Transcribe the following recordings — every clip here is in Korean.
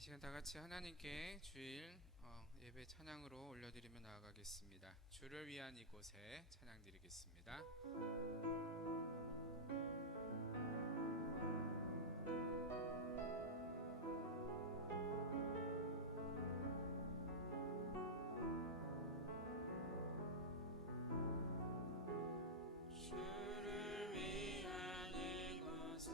시간 다 같이 하나님께 주일 예배 찬양으로 올려드리며 나아가겠습니다. 주를 위한 이곳에 찬양 드리겠습니다. 주를 위한 이곳에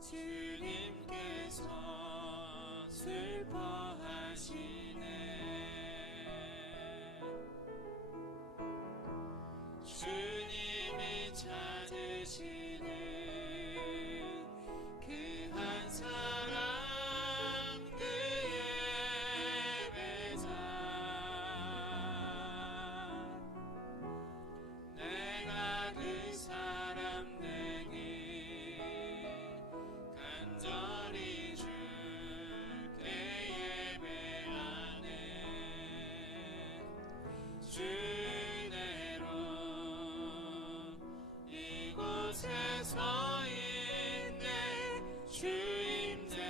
주님께서 슬퍼하시네. 주님이 찾으시는 그 한 사람 그 예배자, 내가 그 사람 되기 간절히 주께 예배하네. 주내로 이곳에 서 있네. 주 임재에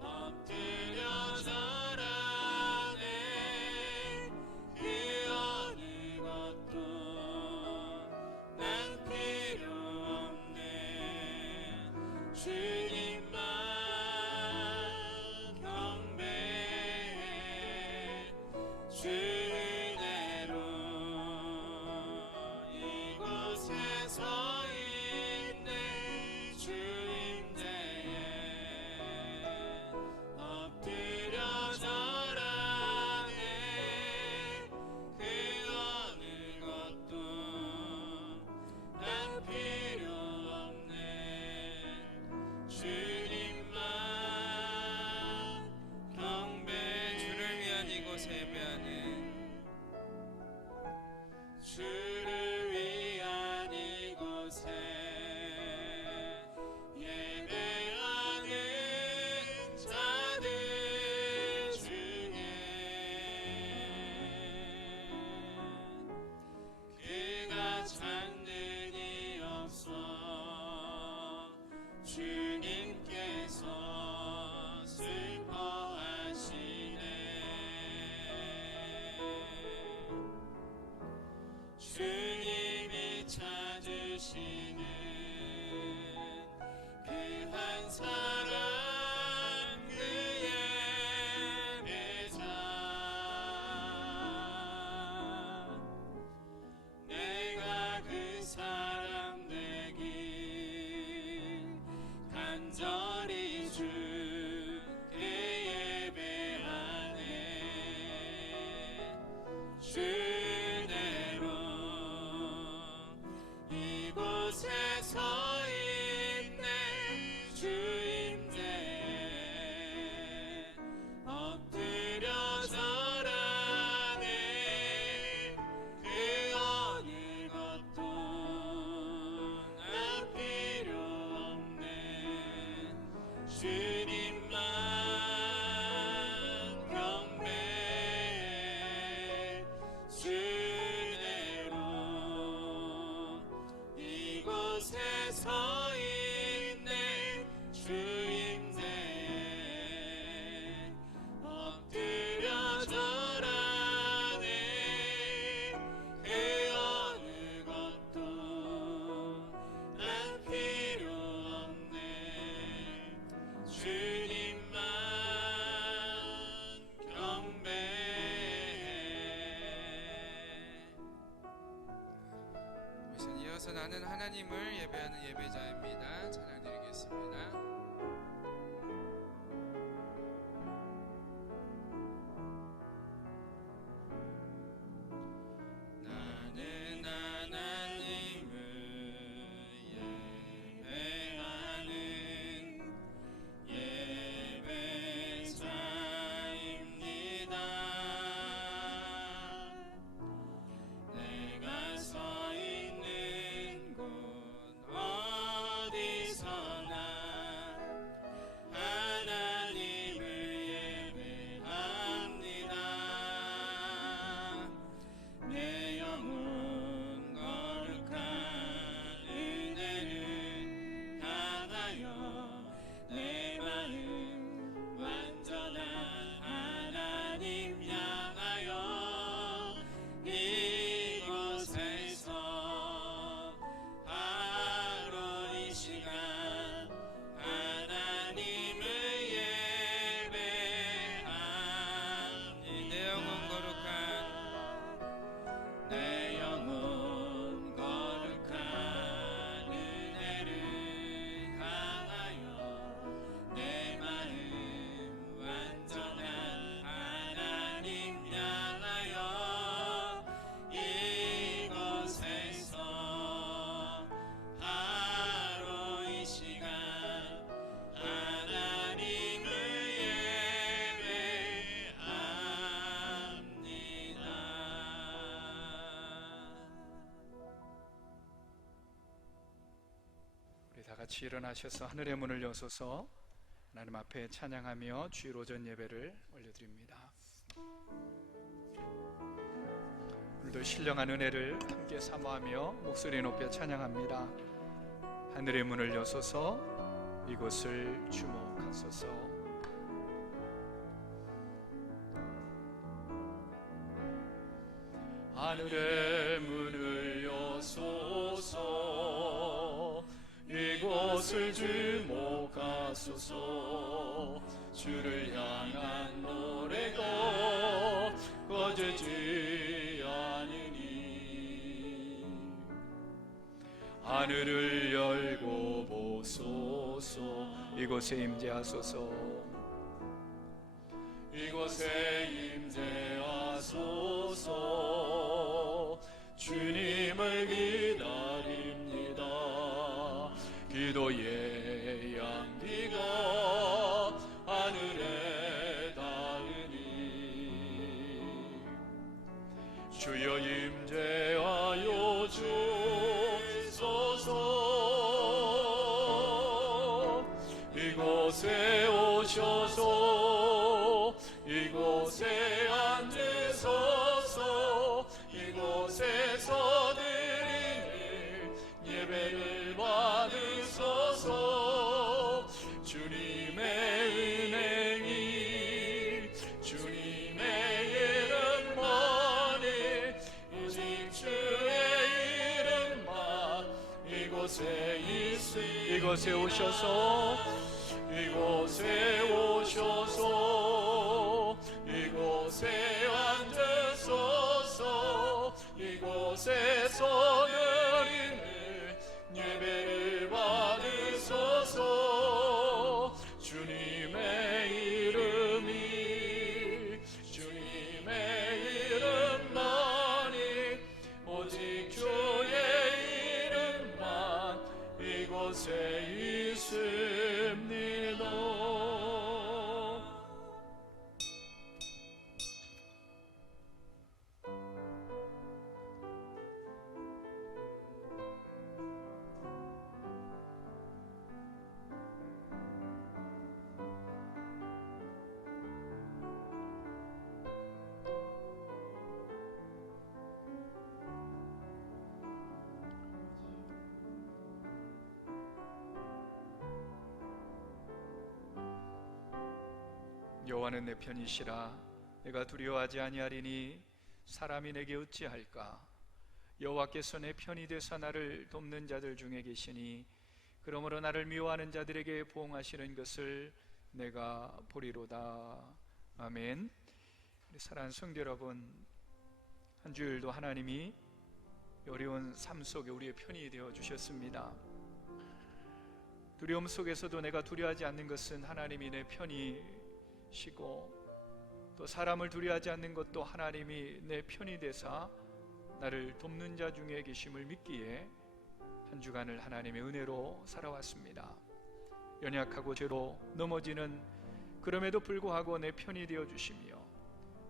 엎드려 절하네. 그 어느 것도 난 필요 없네. 주님만 경배해. 주내로 이곳에 서 있네. 주 임재에 엎드려 절하네. 그 어느 것도 난 필요 없네. 주님만 경배해. 주를 위한 이곳에 예배하는, 주를 위한 이곳에 예배하는 자들 중에 그가 찾는이 없어. 주님께서 슬퍼하시네. 주님이 찾으시는 그 한 사람 그 예배자, 내가 그 사람 되기 간절히 주께 예배하네. 주내로 이곳에 서 있네. 주 임재에 엎드려 절하네. 그 어느 것도 난 필요 없네. 주님만 경배해. 주내로 이곳에 서 있네. 주 임재에 엎드려 절하네. 그 어느 것도 난 필요 없네. 주님만 경배해. 우선 이어서 나는 하나님을 예배하는 예배자입니다. 찬양 드리겠습니다. 나는 하나님을 예배하는 예배자입니다. 내가 서 있는 곳 같이 일어나셔서 하늘의 문을 여소서 하나님 앞에 찬양하며 주일 오전 예배를 올려드립니다. 오늘도 신령한 은혜를 함께 사모하며 목소리 높여 찬양합니다. 하늘의 문을 여소서 이곳을 주목하소서. 하늘의 문을 여소서 이곳을 주목하소서. 주를 향한 노래가 꺼지지 않으니 하늘을 열고 보소서. 이곳에 임재하소서. 이곳에 임재하소서. 주님을 기다립니다. 기도의 양기가 하늘에 닿으니 주여 임재하여 주소서. 이곳에 오셔서 이곳에 앉으소서. 이곳에서 드리는 예배를 받으소서. 주님의 은행이 주님의 이름만이 오직 주의 이름만 이곳에 있으니 이곳에 오셔서 이곳에 오셔서 이곳에 앉으소서. 이곳에서 드리는 예배를 받으소서. 주님의 이름이 주님의 이름만이 오직 주의 이름만 이곳에 있습니다. 여호와는 내 편이시라. 내가 두려워하지 아니하리니 사람이 내게 어찌할까. 여호와께서 내 편이 되사 나를 돕는 자들 중에 계시니 그러므로 나를 미워하는 자들에게 보응하시는 것을 내가 보리로다. 아멘. 우리 사랑하는 성도 여러분, 한 주일도 하나님이 어려운 삶 속에 우리의 편이 되어 주셨습니다. 두려움 속에서도 내가 두려워하지 않는 것은 하나님이 내 편이 시고 또 사람을 두려워하지 않는 것도 하나님이 내 편이 되사 나를 돕는 자 중에 계심을 믿기에 한 주간을 하나님의 은혜로 살아왔습니다. 연약하고 죄로 넘어지는 그럼에도 불구하고 내 편이 되어 주시며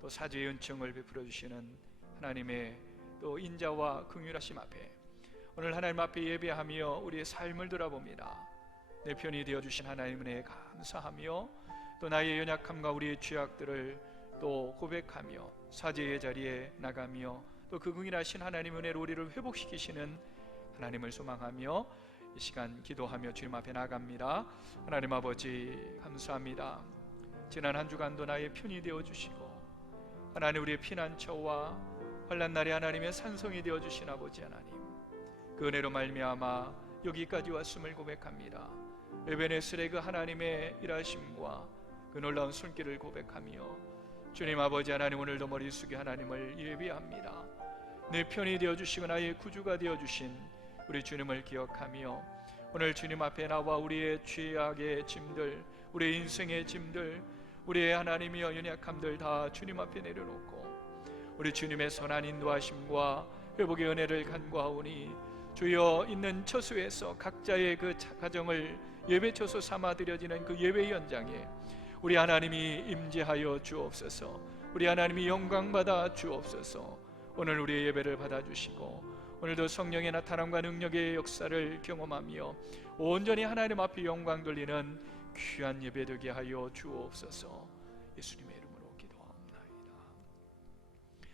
또 사죄의 은총을 베풀어 주시는 하나님의 또 인자와 긍휼하심 앞에 오늘 하나님 앞에 예배하며 우리의 삶을 돌아봅니다. 내 편이 되어주신 하나님 은혜에 감사하며 또 나의 연약함과 우리의 죄악들을 또 고백하며 사죄의 자리에 나가며 또 그 긍휼하신 하나님 은혜로 우리를 회복시키시는 하나님을 소망하며 이 시간 기도하며 주님 앞에 나갑니다. 하나님 아버지 감사합니다. 지난 한 주간도 나의 편이 되어주시고 하나님 우리의 피난처와 환난날에 하나님의 산성이 되어주신 아버지 하나님, 그 은혜로 말미암아 여기까지 왔음을 고백합니다. 에베네셀의 그 하나님의 일하심과 그 놀라운 손길을 고백하며 주님 아버지 하나님, 오늘도 머리 숙여 하나님을 예배합니다. 내 편이 되어주시고 나의 구주가 되어주신 우리 주님을 기억하며 오늘 주님 앞에 나와 우리의 죄악의 짐들, 우리의 인생의 짐들, 우리의 하나님이여 연약함들 다 주님 앞에 내려놓고 우리 주님의 선한 인도하심과 회복의 은혜를 간구하오니 주여 있는 처소에서 각자의 그 가정을 예배처소 삼아 드려지는 그 예배 현장에 우리 하나님이 임재하여 주옵소서. 우리 하나님이 영광받아 주옵소서. 오늘 우리의 예배를 받아주시고 오늘도 성령의 나타남과 능력의 역사를 경험하며 온전히 하나님 앞에 영광 돌리는 귀한 예배 되게 하여 주옵소서. 예수님의 이름으로 기도하옵나이다.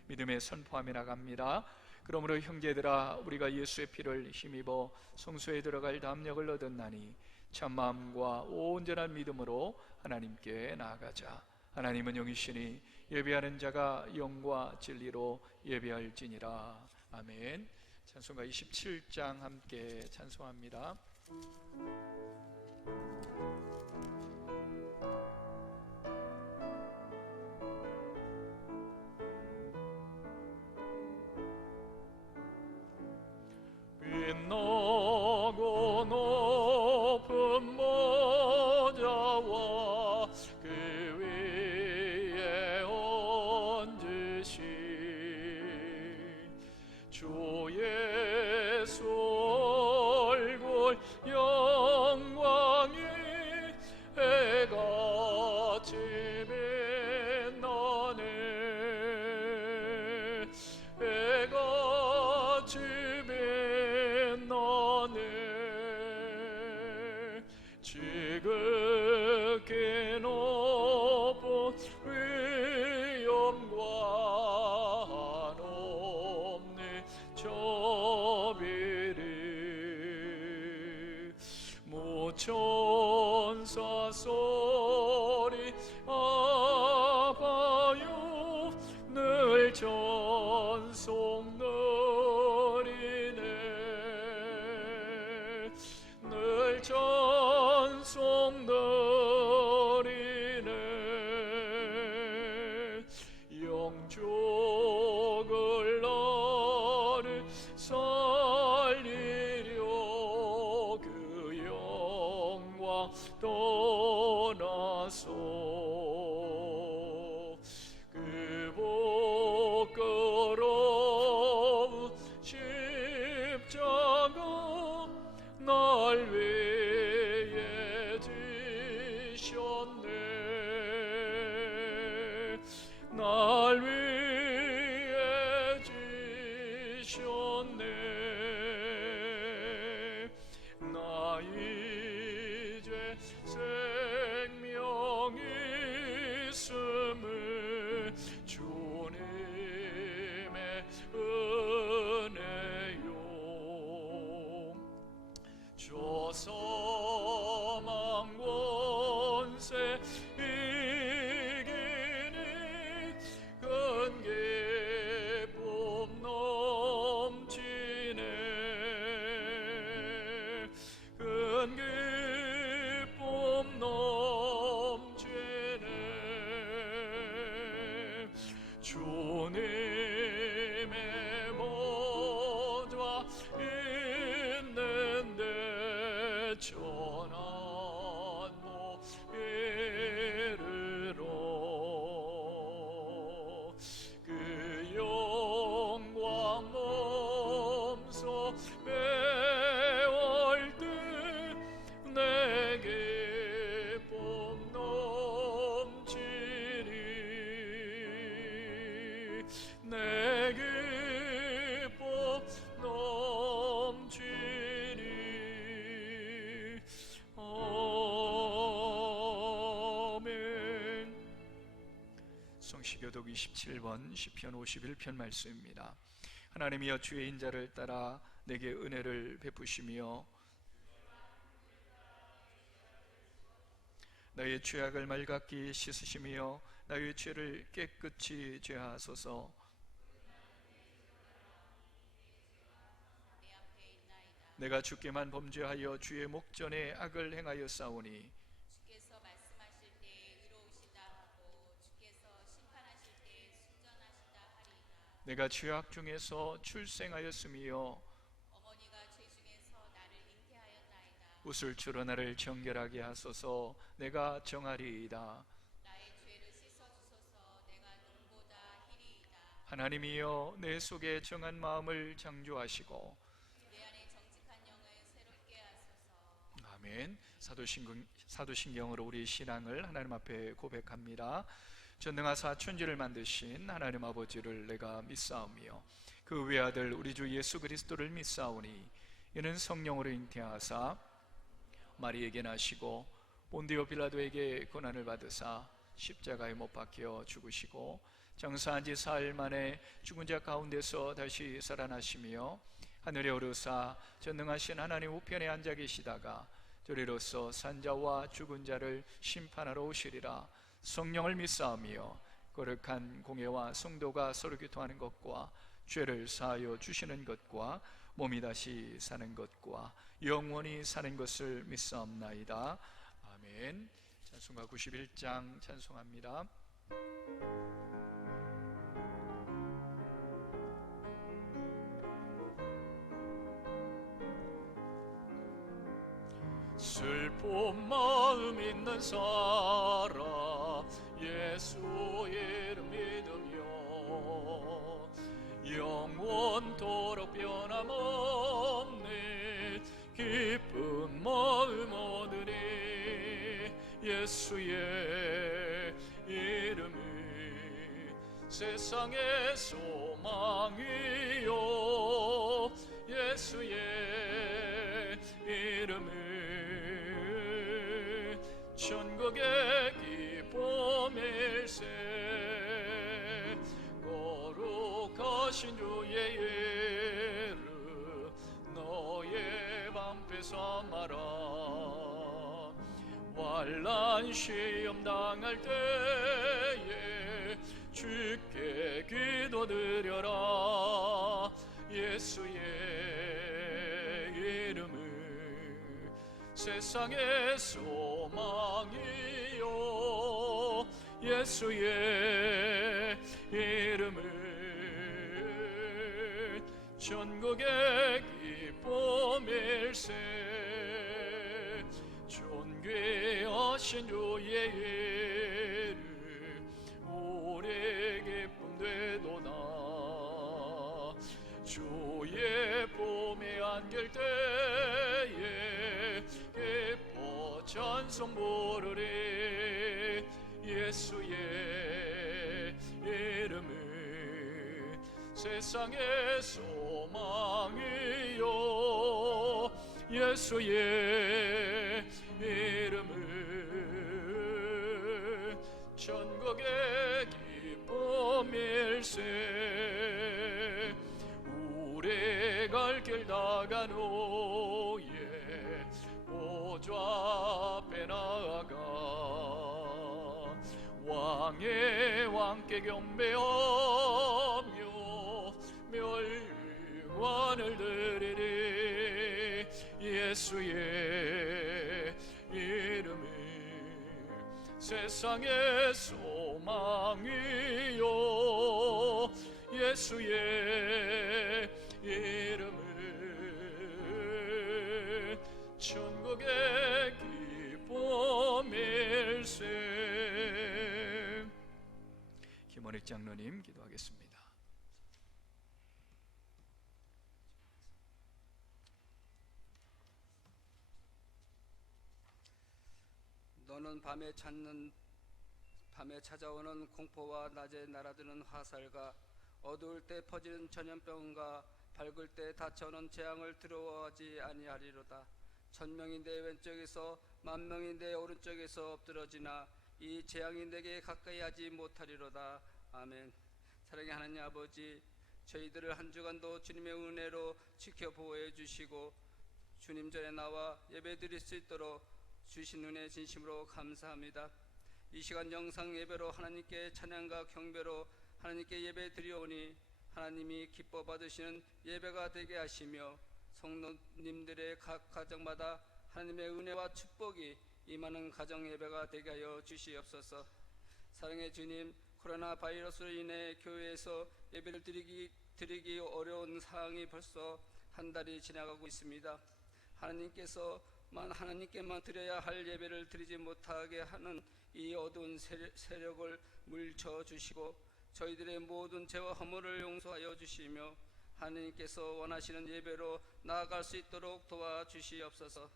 믿음의 선포하며 나갑니다. 그러므로 형제들아, 우리가 예수의 피를 힘입어 성소에 들어갈 담력을 얻었나니 참 마음과 온전한 믿음으로 하나님께 나아가자. 하나님은 영이시니 예배하는 자가 영과 진리로 예배할지니라. 아멘. 찬송가 27장 함께 찬송합니다. 빛나고 높은 모자와 그 위에 얹으신 주 예수 얼굴 영광이 해같이 빛나네. 해같이 지극히 높은 위엄과 높네 저비리 무천사 소리 아파요 늘 전송 드리네. 늘 전송 드리네. 영족을 나를 살리려 그 영광 떠나서 그 부끄러운 십자가 날 위해 지셨네. 날 위해 지셨네. 나 이제 생명이 있음을 주님의 은혜요. 조사망 권세 이기니 큰 기쁨 넘치네. 큰 기쁨 넘치네. 주님의 모자 있는데 전한 성시교독 27번 시편 51편 말씀입니다. 하나님이여 주의 인자를 따라 내게 은혜를 베푸시며 나의 죄악을 말같이 씻으시며 나의 죄를 깨끗이 제하소서. 내가 주께만 범죄하여 주의 목전에 악을 행하였사오니 주께서 말씀하실 때 의로우시다 하고 주께서 심판하실 때 순전하시다 하리이다. 내가 죄악 중에서 출생하였으며 어머니가 죄 중에서 나를 잉태하였나이다. 웃을 줄로 나를 정결하게 하소서. 내가 정하리이다. 나의 죄를 씻어주소서. 내가 눈보다 희리이다. 하나님이여 내 속에 정한 마음을 창조하시고 내 안에 정직한 영을 새롭게 하소서. 아멘. 사도신경으로 우리 신앙을 하나님 앞에 고백합니다. 전능하사 천지를 만드신 하나님 아버지를 내가 믿사오며 그 외아들 우리 주 예수 그리스도를 믿사오니 이는 성령으로 잉태하사 마리에게 나시고 본디오 빌라도에게 고난을 받으사 십자가에 못 박혀 죽으시고 장사한 지 사흘 만에 죽은 자 가운데서 다시 살아나시며 하늘에 오르사 전능하신 하나님 우편에 앉아 계시다가 저리로서 산자와 죽은 자를 심판하러 오시리라. 성령을 믿사오며 거룩한 공예와 성도가 서로 교통하는 것과 죄를 사하여 주시는 것과 몸이 다시 사는 것과 영원히 사는 것을 믿사옵나이다. 아멘. 찬송가 91장 찬송합니다. 슬픈 마음 있는 사람 예수 이름 믿으며 영원토록 변함없는 기쁜 마음 얻으리. 예수의 이름이 세상의 소망이요 예수의 이름이 천국의 기쁨일세. 거룩하신 주의 이름 너의 맘 뺏어마라. 환난 시험 당할 때에 주께 기도드려라. 예수의 이름은 세상의 소망이요 예수의 이름은 천국의 기쁨일세. 존귀하신 주의 이름 우리 기쁨 되도다. 주의 봄에 안길 때에 기뻐 찬송 부르리. 예수의 이름은 세상의 소망이요 예수의 이름은 천국의 기쁨일세. 우리 갈 길 다간 후에 보좌 앞에 나아가 왕의 왕께 경배하며 멸관을 드리리. 예수의 이름이 세상의 소망이요 예수의 이름은 천국의 기쁨일세. 김원익 장로님 기도하겠습니다. 너는 밤에 찾아오는 공포와 낮에 날아드는 화살과 어두울 때 퍼지는 전염병과 밝을 때 닥쳐오는 재앙을 두려워하지 아니하리로다. 천명이 내 왼쪽에서 만명이 내 오른쪽에서 엎드러지나 이 재앙이 내게 가까이 하지 못하리로다. 아멘. 사랑의 하나님 아버지, 저희들을 한 주간도 주님의 은혜로 지켜 보호해 주시고 주님 전에 나와 예배 드릴 수 있도록 주신 은혜 진심으로 감사합니다. 이 시간 영상 예배로 하나님께 찬양과 경배로 하나님께 예배 드리오니 하나님이 기뻐 받으시는 예배가 되게 하시며 성도님들의 각 가정마다 하나님의 은혜와 축복이 임하는 가정 예배가 되게 하여 주시옵소서. 사랑의 주님, 코로나 바이러스로 인해 교회에서 예배를 드리기 어려운 상황이 벌써 한 달이 지나가고 있습니다. 하나님께만 드려야 할 예배를 드리지 못하게 하는 이 어두운 세력을 물리쳐 주시고 저희들의 모든 죄와 허물을 용서하여 주시며 하나님께서 원하시는 예배로 나아갈 수 있도록 도와주시옵소서.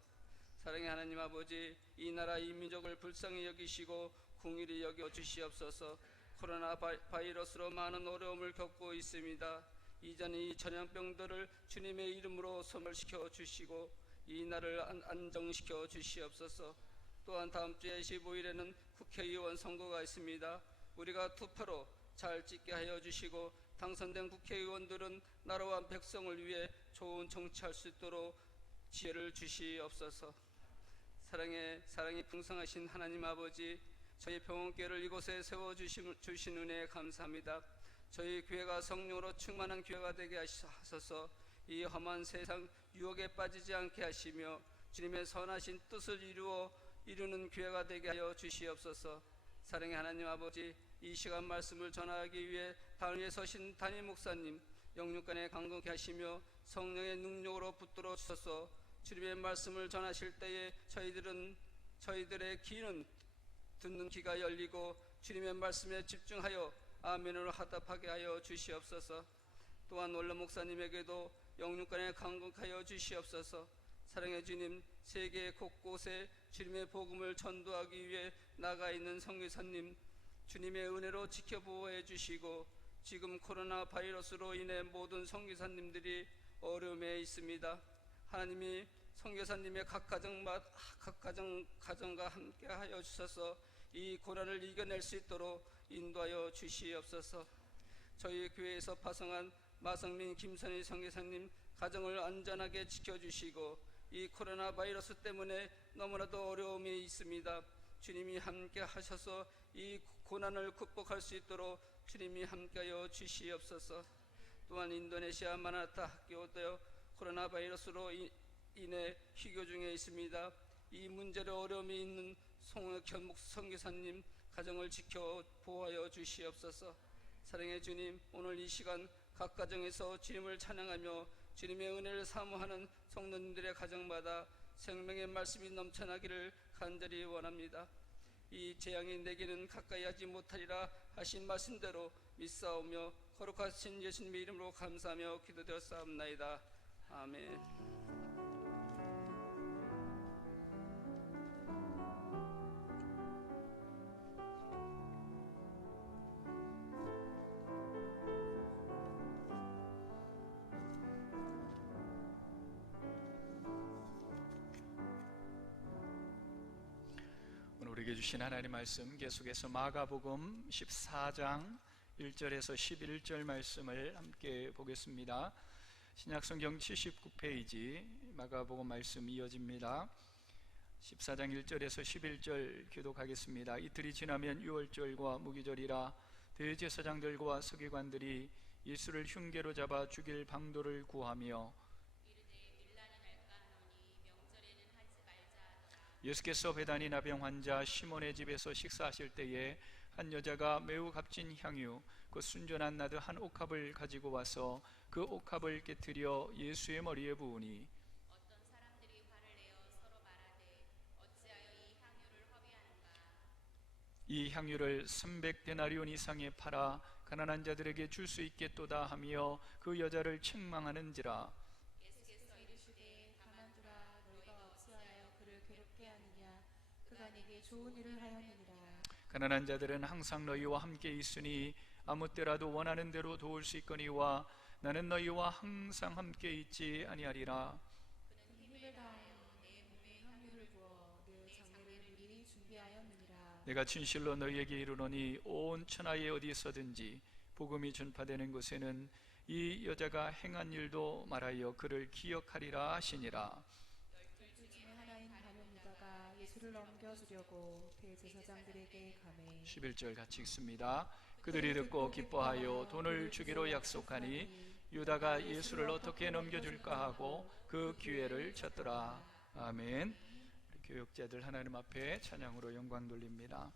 사랑의 하나님 아버지, 이 나라 이 민족을 불쌍히 여기시고 긍휼히 여겨 주시옵소서. 코로나 바이러스로 많은 어려움을 겪고 있습니다. 이전 이 전염병들을 주님의 이름으로 소멸시켜 주시고 이 나라를 안정시켜 주시옵소서. 또한 다음 주에 15일에는 국회의원 선거가 있습니다. 우리가 투표로 잘 찍게 하여 주시고 당선된 국회의원들은 나라와 백성을 위해 좋은 정치할 수 있도록 지혜를 주시옵소서. 사랑이 풍성하신 하나님 아버지, 저희 병원교회를 이곳에 세워주신 은혜에 감사합니다. 저희 교회가 성령으로 충만한 교회가 되게 하소서. 이 험한 세상 유혹에 빠지지 않게 하시며 주님의 선하신 뜻을 이루는 교회가 되게 하여 주시옵소서. 사랑의 하나님 아버지, 이 시간 말씀을 전하기 위해 단위에 서신 담임 목사님 영육간에 강건케 하시며 성령의 능력으로 붙들어 주셔서 주님의 말씀을 전하실 때에 저희들의 귀는 듣는 귀가 열리고 주님의 말씀에 집중하여 아멘으로 화답하게 하여 주시옵소서. 또한 원로 목사님에게도 영육간에 강건하여 주시옵소서. 사랑의 주님, 세계 곳곳에 주님의 복음을 전도하기 위해 나가 있는 선교사님 주님의 은혜로 지켜보호해 주시고 지금 코로나 바이러스로 인해 모든 선교사님들이 어려움에 있습니다. 하나님이 선교사님의 각 가정과 함께 하여 주셔서 이 고난을 이겨낼 수 있도록 인도하여 주시옵소서. 저희 교회에서 파송한 마성민, 김선희 선교사님 가정을 안전하게 지켜주시고 이 코로나 바이러스 때문에 너무나도 어려움이 있습니다. 주님이 함께 하셔서 이 고난을 극복할 수 있도록 주님이 함께하여 주시옵소서. 또한 인도네시아 마나타 학교도 코로나 바이러스로 인해 휴교 중에 있습니다. 이 문제로 어려움이 있는 송혁현 선교사님 가정을 지켜 보호하여 주시옵소서. 사랑의 주님, 오늘 이 시간 각 가정에서 주님을 찬양하며 주님의 은혜를 사모하는 성도님들의 가정마다 생명의 말씀이 넘쳐나기를 간절히 원합니다. 이 재앙이 내게는 가까이 하지 못하리라 하신 말씀대로 믿사오며 거룩하신 예수님의 이름으로 감사하며 기도드렸사옵나이다. 아멘. 우리에게 주신 하나님의 말씀 계속해서 마가복음 14장 1절에서 11절 말씀을 함께 보겠습니다. 신약성경 79페이지 마가복음 말씀 이어집니다. 14장 1절에서 11절 교독하겠습니다. 이틀이 지나면 유월절과 무기절이라 대제사장들과 서기관들이 예수를 흉계로 잡아 죽일 방도를 구하며 예수께서 베다니 나병 환자 시몬의 집에서 식사하실 때에 한 여자가 매우 값진 향유 그 순전한 나드 한 옥합을 가지고 와서 그 옥합을 깨뜨려 예수의 머리에 부으니 어떤 사람들이 화를 내어 서로 말하되 어찌하여 이 향유를 허비하는가. 이 향유를 300데나리온 이상에 팔아 가난한 자들에게 줄 수 있겠도다 하며 그 여자를 책망하는지라. 예수께서 이르시되 가만두라. 너희가 어찌하여 그를 괴롭게 하느냐. 그가 내게 좋은 일을 하였느니라. 가난한 자들은 항상 너희와 함께 있으니 아무 때라도 원하는 대로 도울 수 있거니와 나는 너희와 항상 함께 있지 아니하리라. 그는 힘을 다하여 내 몸에 향유를 부어 내 장례를 미리 준비하였느니라. 내가 진실로 너희에게 이르노니 온 천하에 어디서든지 복음이 전파되는 곳에는 이 여자가 행한 일도 말하여 그를 기억하리라 하시니라. 둘 중에 하나인 바른 유다가 예수를 넘겨주려고 대제사장들에게 감해 11절 같이 읽습니다. 그들이 듣고 기뻐하여 돈을 주기로 약속하니 유다가 예수를 어떻게 넘겨줄까 하고 그 기회를 쳤더라. 아멘. 교육자들 하나님 앞에 찬양으로 영광 돌립니다.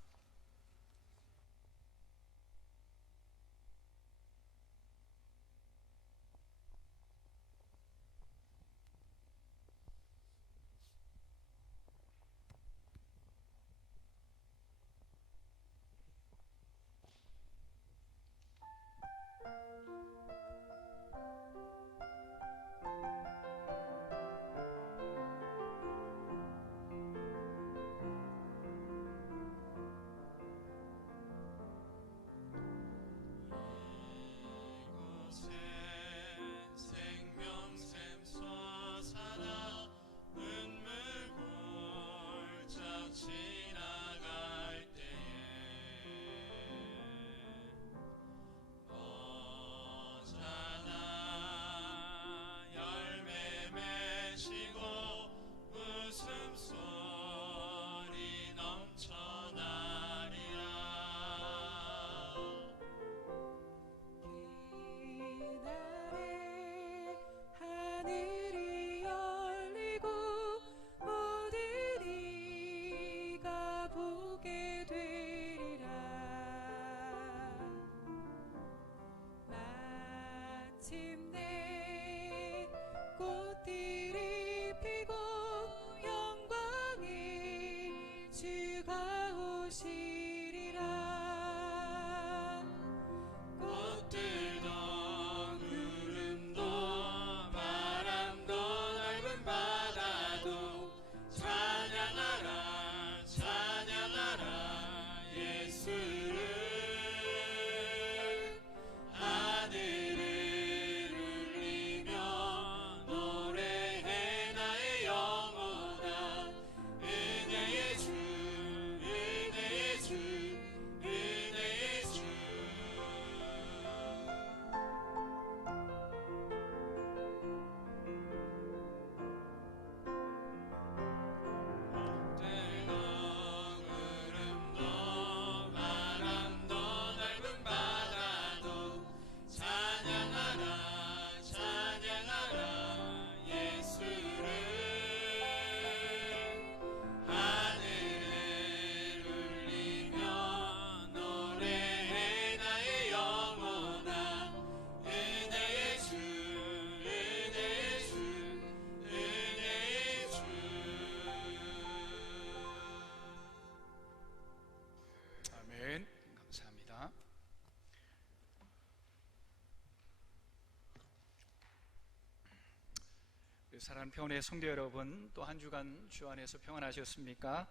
사랑하는 평원의 성도 여러분, 또 한 주간 주 안에서 평안하셨습니까?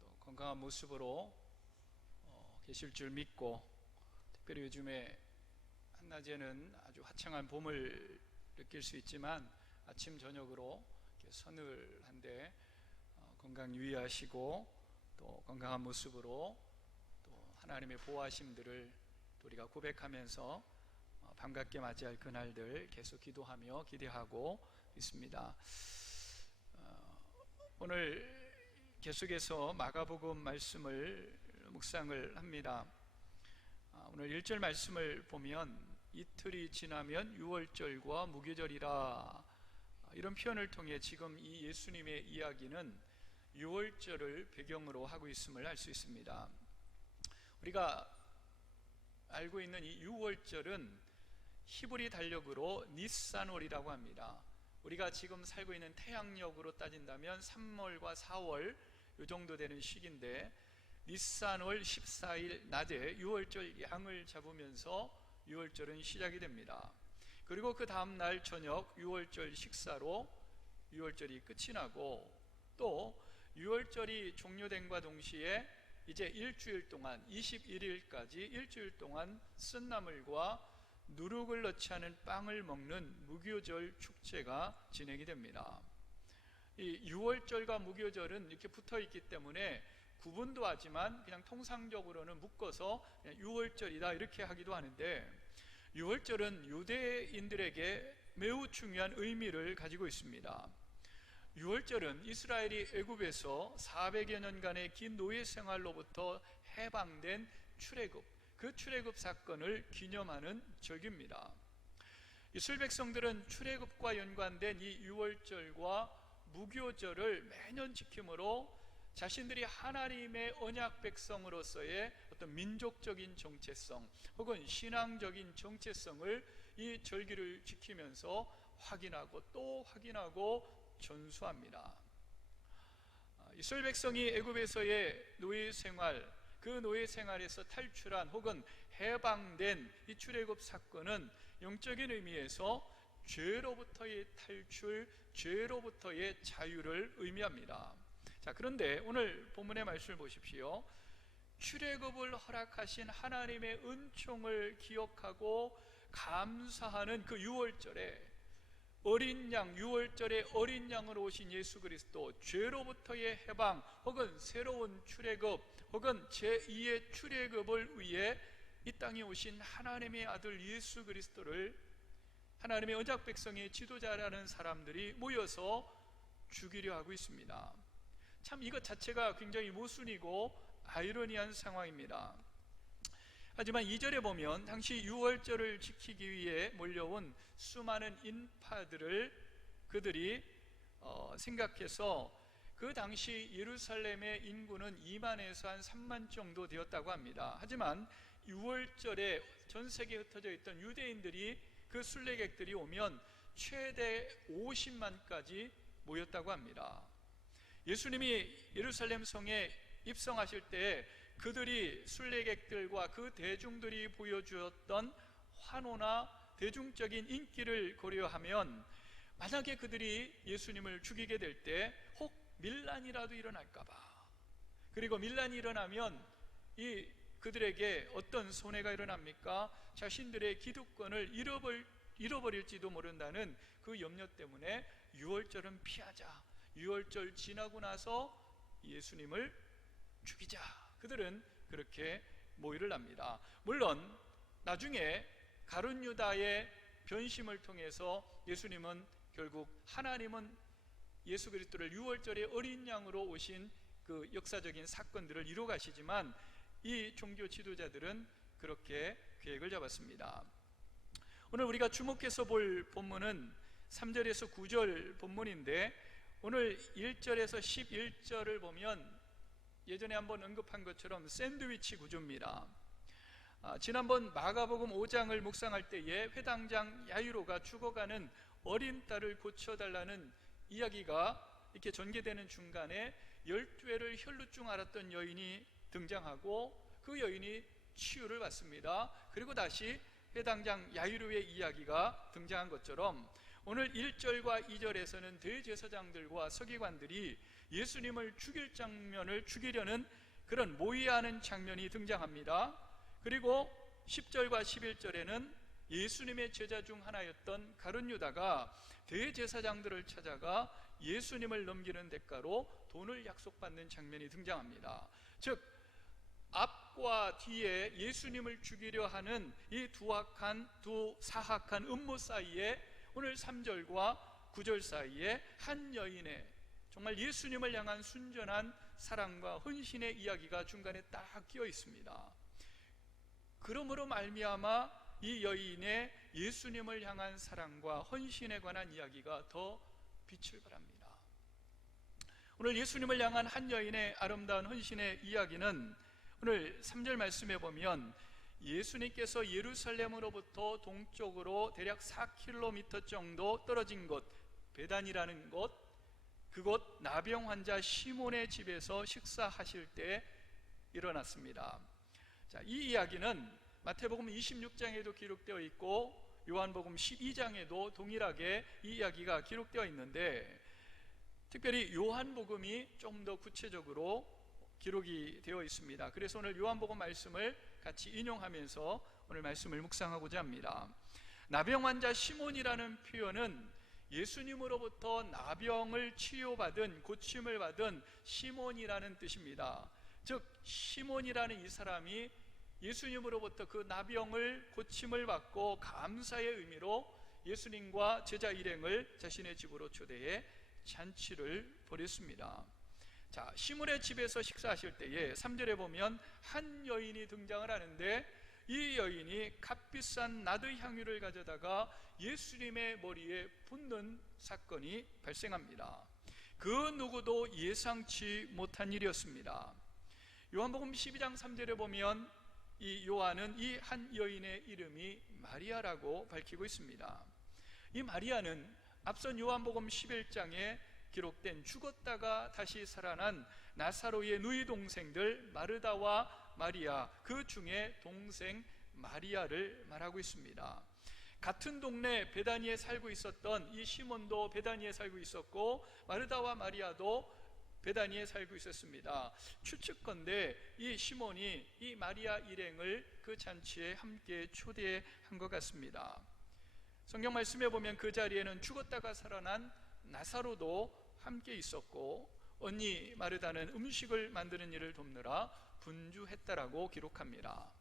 또 건강한 모습으로 계실 줄 믿고, 특별히 요즘에 한낮에는 아주 화창한 봄을 느낄 수 있지만 아침 저녁으로 서늘한데 건강 유의하시고 또 건강한 모습으로 또 하나님의 보호하심들을 우리가 고백하면서 반갑게 맞이할 그날들 계속 기도하며 기대하고 있습니다. 오늘 계속해서 마가복음 말씀을 묵상을 합니다. 오늘 1절 말씀을 보면 이틀이 지나면 유월절과 무교절이라, 이런 표현을 통해 지금 이 예수님의 이야기는 유월절을 배경으로 하고 있음을 알 수 있습니다. 우리가 알고 있는 이 유월절은 히브리 달력으로 니산월이라고 합니다. 우리가 지금 살고 있는 태양력으로 따진다면 3월과 4월 이 정도 되는 시기인데, 니산월 14일 낮에 유월절 양을 잡으면서 유월절은 시작이 됩니다. 그리고 그 다음 날 저녁 유월절 식사로 유월절이 끝이 나고, 또 유월절이 종료된과 동시에 이제 일주일 동안 21일까지 일주일 동안 쓴나물과 누룩을 넣지 않은 빵을 먹는 무교절 축제가 진행이 됩니다. 이 유월절과 무교절은 이렇게 붙어 있기 때문에 구분도 하지만 그냥 통상적으로는 묶어서 그냥 유월절이다 이렇게 하기도 하는데, 유월절은 유대인들에게 매우 중요한 의미를 가지고 있습니다. 유월절은 이스라엘이 애굽에서 400여 년간의 긴 노예 생활로부터 해방된 출애굽, 그 출애굽 사건을 기념하는 절기입니다. 이스라엘 백성들은 출애굽과 연관된 이 유월절과 무교절을 매년 지킴으로 자신들이 하나님의 언약 백성으로서의 어떤 민족적인 정체성 혹은 신앙적인 정체성을 이 절기를 지키면서 확인하고 또 확인하고 전수합니다. 이스라엘 백성이 애굽에서의 노예 생활, 그 노예 생활에서 탈출한 혹은 해방된 이 출애굽 사건은 영적인 의미에서 죄로부터의 탈출, 죄로부터의 자유를 의미합니다. 자, 그런데 오늘 본문의 말씀을 보십시오. 출애굽을 허락하신 하나님의 은총을 기억하고 감사하는 그 유월절에 어린 양, 유월절에 어린 양으로 오신 예수 그리스도, 죄로부터의 해방 혹은 새로운 출애굽 혹은 제2의 출애굽을 위해 이 땅에 오신 하나님의 아들 예수 그리스도를 하나님의 언약 백성의 지도자라는 사람들이 모여서 죽이려 하고 있습니다. 참 이것 자체가 굉장히 모순이고 아이러니한 상황입니다. 하지만 2절에 보면 당시 유월절을 지키기 위해 몰려온 수많은 인파들을 그들이 생각해서 그 당시 예루살렘의 인구는 2만에서 한 3만 정도 되었다고 합니다. 하지만 유월절에 전 세계에 흩어져 있던 유대인들이 그 순례객들이 오면 최대 50만까지 모였다고 합니다. 예수님이 예루살렘 성에 입성하실 때 그들이 순례객들과 그 대중들이 보여주었던 환호나 대중적인 인기를 고려하면 만약에 그들이 예수님을 죽이게 될 때 혹 밀란이라도 일어날까봐, 그리고 밀란이 일어나면 이 그들에게 어떤 손해가 일어납니까? 자신들의 기득권을 잃어버릴지도 모른다는 그 염려 때문에 유월절은 피하자, 유월절 지나고 나서 예수님을 죽이자, 그들은 그렇게 모의를 합니다. 물론 나중에 가룟 유다의 변심을 통해서 예수님은 결국 하나님은 예수 그리스도를 유월절의 어린 양으로 오신 그 역사적인 사건들을 이루어 가시지만 이 종교 지도자들은 그렇게 계획을 잡았습니다. 오늘 우리가 주목해서 볼 본문은 3절에서 9절 본문인데, 오늘 1절에서 11절을 보면 예전에 한번 언급한 것처럼 샌드위치 구조입니다. 지난번 마가복음 5장을 묵상할 때에 회당장 야이로가 죽어가는 어린 딸을 고쳐달라는 이야기가 이렇게 전개되는 중간에 12회를 혈루증 앓았던 여인이 등장하고 그 여인이 치유를 받습니다. 그리고 다시 회당장 야이로의 이야기가 등장한 것처럼 오늘 1절과 2절에서는 대제사장들과 서기관들이 예수님을 죽이려는 그런 모의하는 장면이 등장합니다. 그리고 10절과 11절에는 예수님의 제자 중 하나였던 가룟 유다가 대제사장들을 찾아가 예수님을 넘기는 대가로 돈을 약속받는 장면이 등장합니다. 즉 앞과 뒤에 예수님을 죽이려 하는 이 두 사악한 음모 사이에 오늘 3절과 9절 사이에 한 여인의 정말 예수님을 향한 순전한 사랑과 헌신의 이야기가 중간에 딱 끼어 있습니다. 그러므로 말미암아 이 여인의 예수님을 향한 사랑과 헌신에 관한 이야기가 더 빛을 발합니다. 오늘 예수님을 향한 한 여인의 아름다운 헌신의 이야기는 오늘 3절 말씀에 보면 예수님께서 예루살렘으로부터 동쪽으로 대략 4km 정도 떨어진 곳 베단이라는 곳, 그곳 나병 환자 시몬의 집에서 식사하실 때 일어났습니다. 자, 이 이야기는 마태복음 26장에도 기록되어 있고 요한복음 12장에도 동일하게 이 이야기가 기록되어 있는데, 특별히 요한복음이 좀 더 구체적으로 기록이 되어 있습니다. 그래서 오늘 요한복음 말씀을 같이 인용하면서 오늘 말씀을 묵상하고자 합니다. 나병 환자 시몬이라는 표현은 예수님으로부터 나병을 치유받은, 고침을 받은 시몬이라는 뜻입니다. 즉 시몬이라는 이 사람이 예수님으로부터 그 나병을 고침을 받고 감사의 의미로 예수님과 제자 일행을 자신의 집으로 초대해 잔치를 벌였습니다. 자, 시몬의 집에서 식사하실 때에 3절에 보면 한 여인이 등장을 하는데, 이 여인이 값비싼 나드 향유를 가져다가 예수님의 머리에 붓는 사건이 발생합니다. 그 누구도 예상치 못한 일이었습니다. 요한복음 12장 3절에 보면 이 요한은 이 한 여인의 이름이 마리아라고 밝히고 있습니다. 이 마리아는 앞선 요한복음 11장에 기록된 죽었다가 다시 살아난 나사로의 누이 동생들 마르다와 마리아, 그 중에 동생 마리아를 말하고 있습니다. 같은 동네 베다니에 살고 있었던 이 시몬도 베다니에 살고 있었고, 마르다와 마리아도 베다니에 살고 있었습니다. 추측컨대 이 시몬이 이 마리아 일행을 그 잔치에 함께 초대한 것 같습니다. 성경 말씀에 보면 그 자리에는 죽었다가 살아난 나사로도 함께 있었고, 언니 마르다는 음식을 만드는 일을 돕느라 분주했다라고 기록합니다.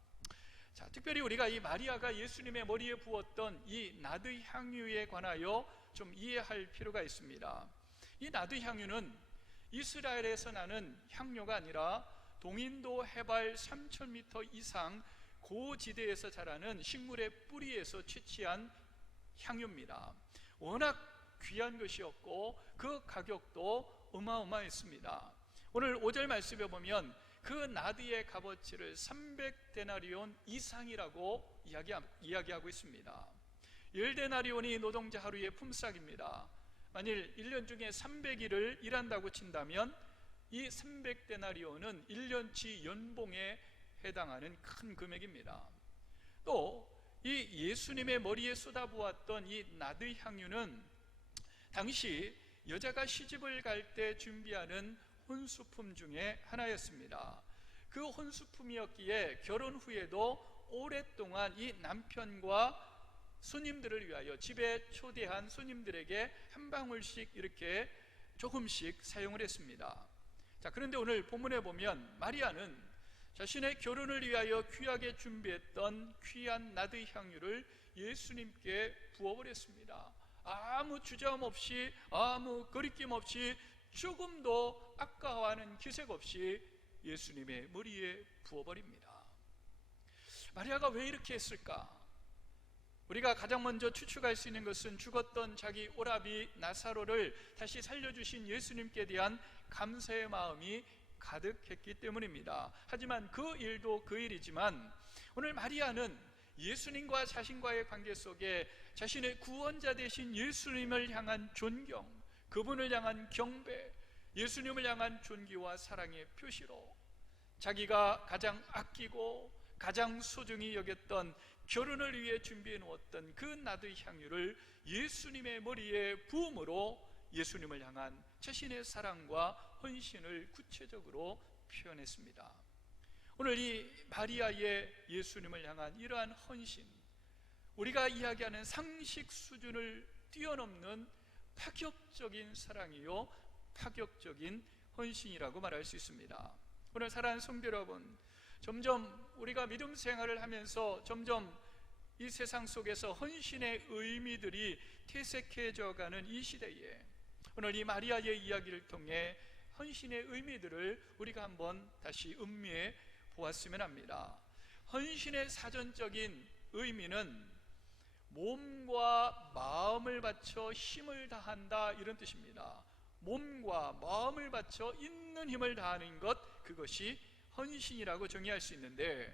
자, 특별히 우리가 이 마리아가 예수님의 머리에 부었던 이 나드 향유에 관하여 좀 이해할 필요가 있습니다. 이 나드 향유는 이스라엘에서 나는 향료가 아니라 동인도 해발 3,000m 이상 고지대에서 자라는 식물의 뿌리에서 채취한 향유입니다. 워낙 귀한 것이었고 그 가격도 어마어마했습니다. 오늘 5절 말씀에 보면 그 나드의 값어치를 300데나리온 이상이라고 이야기하고 있습니다. 10데나리온이 노동자 하루의 품삯입니다. 만일 1년 중에 300일을 일한다고 친다면 이 300데나리온은 1년치 연봉에 해당하는 큰 금액입니다. 또 이 예수님의 머리에 쏟아부었던 이 나드 향유는 당시 여자가 시집을 갈 때 준비하는 혼수품 중에 하나였습니다. 그 혼수품이었기에 결혼 후에도 오랫동안 이 남편과 손님들을 위하여 집에 초대한 손님들에게 한 방울씩 이렇게 조금씩 사용을 했습니다. 자, 그런데 오늘 본문에 보면 마리아는 자신의 결혼을 위하여 귀하게 준비했던 귀한 나드 향유를 예수님께 부어버렸습니다. 아무 주저함 없이, 아무 거리낌 없이, 조금도 아까워하는 기색 없이 예수님의 머리에 부어버립니다. 마리아가 왜 이렇게 했을까? 우리가 가장 먼저 추측할 수 있는 것은 죽었던 자기 오라비 나사로를 다시 살려주신 예수님께 대한 감사의 마음이 가득했기 때문입니다. 하지만 그 일도 그 일이지만 오늘 마리아는 예수님과 자신과의 관계 속에 자신의 구원자 되신 예수님을 향한 존경, 그분을 향한 경배, 예수님을 향한 존귀와 사랑의 표시로 자기가 가장 아끼고 가장 소중히 여겼던 결혼을 위해 준비해 놓았던 그 나드 향유를 예수님의 머리에 부음으로 예수님을 향한 자신의 사랑과 헌신을 구체적으로 표현했습니다. 오늘 이 마리아의 예수님을 향한 이러한 헌신, 우리가 이야기하는 상식 수준을 뛰어넘는 파격적인 사랑이요 파격적인 헌신이라고 말할 수 있습니다. 오늘 사랑하는 성도 여러분, 점점 우리가 믿음 생활을 하면서 점점 이 세상 속에서 헌신의 의미들이 퇴색해져 가는 이 시대에 오늘 이 마리아의 이야기를 통해 헌신의 의미들을 우리가 한번 다시 음미해 보았으면 합니다. 헌신의 사전적인 의미는 몸과 마음을 바쳐 힘을 다한다, 이런 뜻입니다. 몸과 마음을 바쳐 있는 힘을 다하는 것, 그것이 헌신이라고 정의할 수 있는데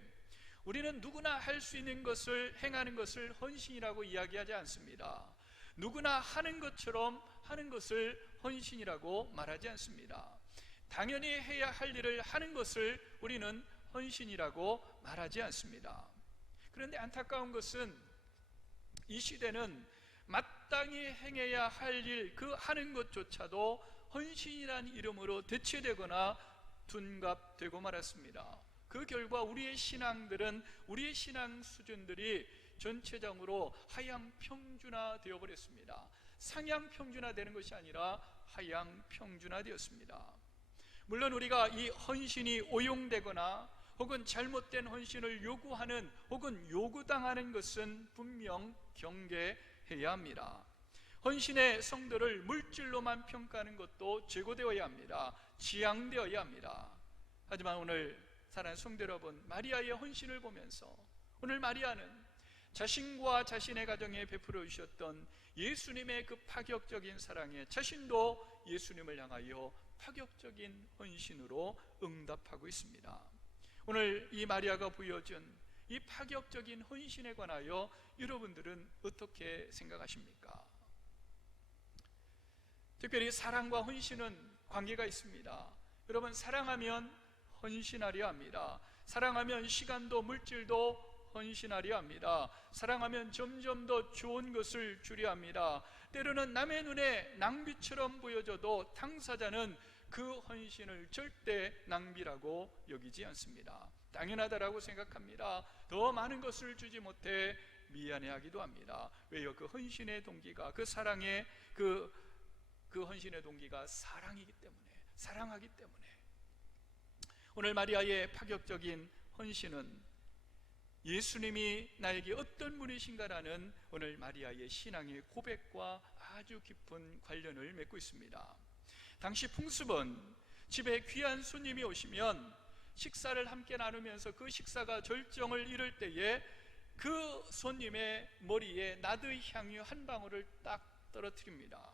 우리는 누구나 할 수 있는 것을 행하는 것을 헌신이라고 이야기하지 않습니다. 누구나 하는 것처럼 하는 것을 헌신이라고 말하지 않습니다. 당연히 해야 할 일을 하는 것을 우리는 헌신이라고 말하지 않습니다. 그런데 안타까운 것은 이 시대는 마땅히 행해야 할 일, 그 하는 것조차도 헌신이라는 이름으로 대체되거나 둔갑되고 말았습니다. 그 결과 우리의 신앙들은, 우리의 신앙 수준들이 전체적으로 하향 평준화 되어버렸습니다. 상향 평준화 되는 것이 아니라 하향 평준화 되었습니다. 물론 우리가 이 헌신이 오용되거나 혹은 잘못된 헌신을 요구하는 혹은 요구당하는 것은 분명 경계해야 합니다. 헌신의 성도를 물질로만 평가하는 것도 제고되어야 합니다. 지양되어야 합니다. 하지만 오늘 사랑하는 성도 여러분, 마리아의 헌신을 보면서 오늘 마리아는 자신과 자신의 가정에 베풀어 주셨던 예수님의 그 파격적인 사랑에 자신도 예수님을 향하여 파격적인 헌신으로 응답하고 있습니다. 오늘 이 마리아가 보여준 이 파격적인 헌신에 관하여 여러분들은 어떻게 생각하십니까? 특별히 사랑과 헌신은 관계가 있습니다. 여러분, 사랑하면 헌신하려 합니다. 사랑하면 시간도 물질도 헌신하려 합니다. 사랑하면 점점 더 좋은 것을 주려 합니다. 때로는 남의 눈에 낭비처럼 보여져도 당사자는 그 헌신을 절대 낭비라고 여기지 않습니다. 당연하다라고 생각합니다. 더 많은 것을 주지 못해 미안해하기도 합니다. 왜요? 그 헌신의 동기가, 그 사랑의 그 헌신의 동기가 사랑이기 때문에, 사랑하기 때문에. 오늘 마리아의 파격적인 헌신은 예수님이 나에게 어떤 분이신가라는 오늘 마리아의 신앙의 고백과 아주 깊은 관련을 맺고 있습니다. 당시 풍습은 집에 귀한 손님이 오시면 식사를 함께 나누면서 그 식사가 절정을 이룰 때에 그 손님의 머리에 나드 향유 한 방울을 딱 떨어뜨립니다.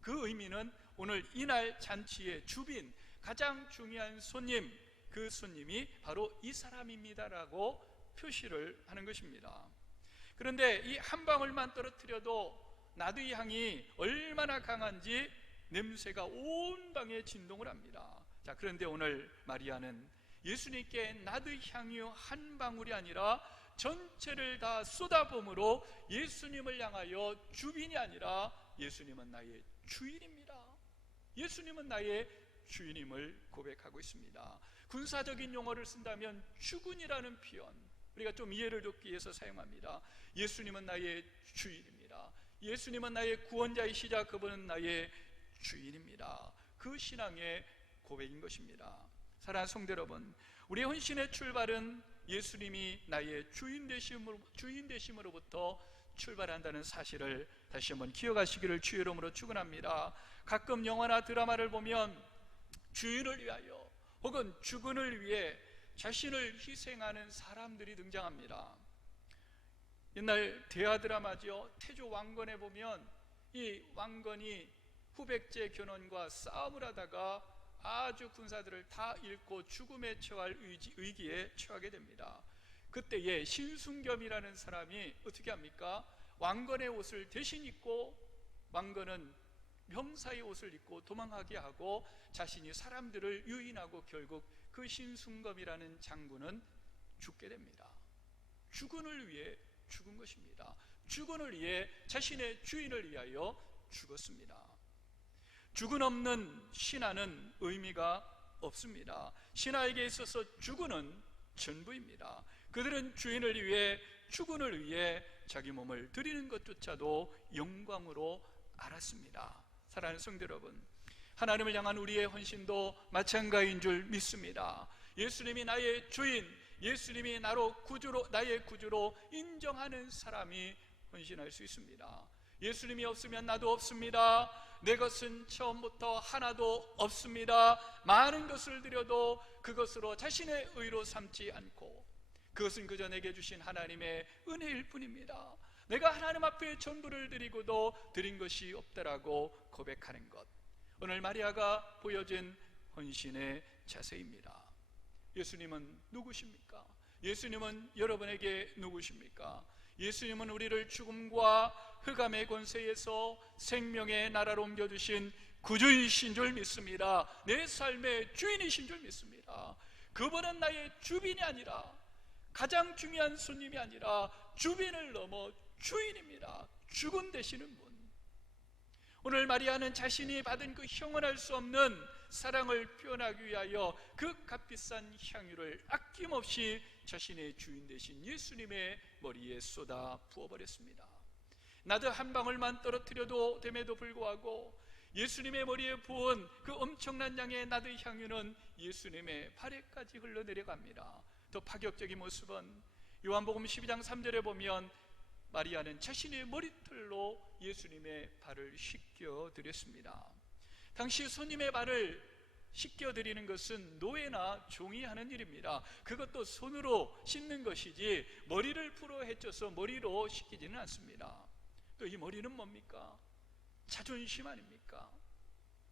그 의미는 오늘 이날 잔치의 주빈, 가장 중요한 손님, 그 손님이 바로 이 사람입니다라고 표시를 하는 것입니다. 그런데 이 한 방울만 떨어뜨려도 나드 향이 얼마나 강한지 냄새가 온 방에 진동을 합니다. 자, 그런데 오늘 마리아는 예수님께 나드 향유 한 방울이 아니라 전체를 다 쏟아봄으로 예수님을 향하여 주빈이 아니라 예수님은 나의 주인입니다. 예수님은 나의 주인임을 고백하고 있습니다. 군사적인 용어를 쓴다면 주군이라는 표현, 우리가 좀 이해를 돕기 위해서 사용합니다. 예수님은 나의 주인입니다. 예수님은 나의 구원자이시자 그분은 나의 주인입니다. 그 신앙의 고백인 것입니다. 사랑하는 성도 여러분, 우리의 헌신의 출발은 예수님이 나의 주인 되심으로부터 출발한다는 사실을 다시 한번 기억하시기를 주의 이름으로 축원합니다. 가끔 영화나 드라마를 보면 주인을 위하여 혹은 주군을 위해 자신을 희생하는 사람들이 등장합니다. 옛날 대하 드라마죠. 태조 왕건에 보면 이 왕건이 후백제 견훤과 싸움을 하다가 아주 군사들을 다 잃고 죽음에 처할 위기에 처하게 됩니다. 그때에 신순겸이라는 사람이 어떻게 합니까? 왕건의 옷을 대신 입고, 왕건은 병사의 옷을 입고 도망하게 하고 자신이 사람들을 유인하고 결국 그 신순겸이라는 장군은 죽게 됩니다. 주군을 위해 죽은 것입니다. 주군을 위해 자신의 주인을 위하여 죽었습니다. 주군 없는 신하는 의미가 없습니다. 신하에게 있어서 주군은 전부입니다. 그들은 주인을 위해, 주군을 위해 자기 몸을 드리는 것조차도 영광으로 알았습니다. 사랑하는 성도 여러분, 하나님을 향한 우리의 헌신도 마찬가지인 줄 믿습니다. 예수님이 나의 주인, 예수님이 나의 구주로 인정하는 사람이 헌신할 수 있습니다. 예수님이 없으면 나도 없습니다. 내 것은 처음부터 하나도 없습니다. 많은 것을 드려도 그것으로 자신의 의로 삼지 않고 그것은 그저 내게 주신 하나님의 은혜일 뿐입니다. 내가 하나님 앞에 전부를 드리고도 드린 것이 없다라고 고백하는 것, 오늘 마리아가 보여준 헌신의 자세입니다. 예수님은 누구십니까? 예수님은 여러분에게 누구십니까? 예수님은 우리를 죽음과 흑암의 권세에서 생명의 나라로 옮겨주신 구주이신 줄 믿습니다. 내 삶의 주인이신 줄 믿습니다. 그분은 나의 주빈이 아니라, 가장 중요한 손님이 아니라 주빈을 넘어 주인입니다. 주군 되시는 분. 오늘 마리아는 자신이 받은 그 형언할 수 없는 사랑을 표현하기 위하여 그 값비싼 향유를 아낌없이 자신의 주인 되신 예수님의 머리에 쏟아 부어버렸습니다. 나도 한 방울만 떨어뜨려도 됨에도 불구하고 예수님의 머리에 부은 그 엄청난 양의 나드 향유는 예수님의 발에까지 흘러내려갑니다. 더 파격적인 모습은 요한복음 12장 3절에 보면 마리아는 자신의 머리털로 예수님의 발을 씻겨드렸습니다. 당시 손님의 발을 씻겨드리는 것은 노예나 종이 하는 일입니다. 그것도 손으로 씻는 것이지 머리를 풀어 헤쳐서 머리로 씻기지는 않습니다. 또 이 머리는 뭡니까? 자존심 아닙니까?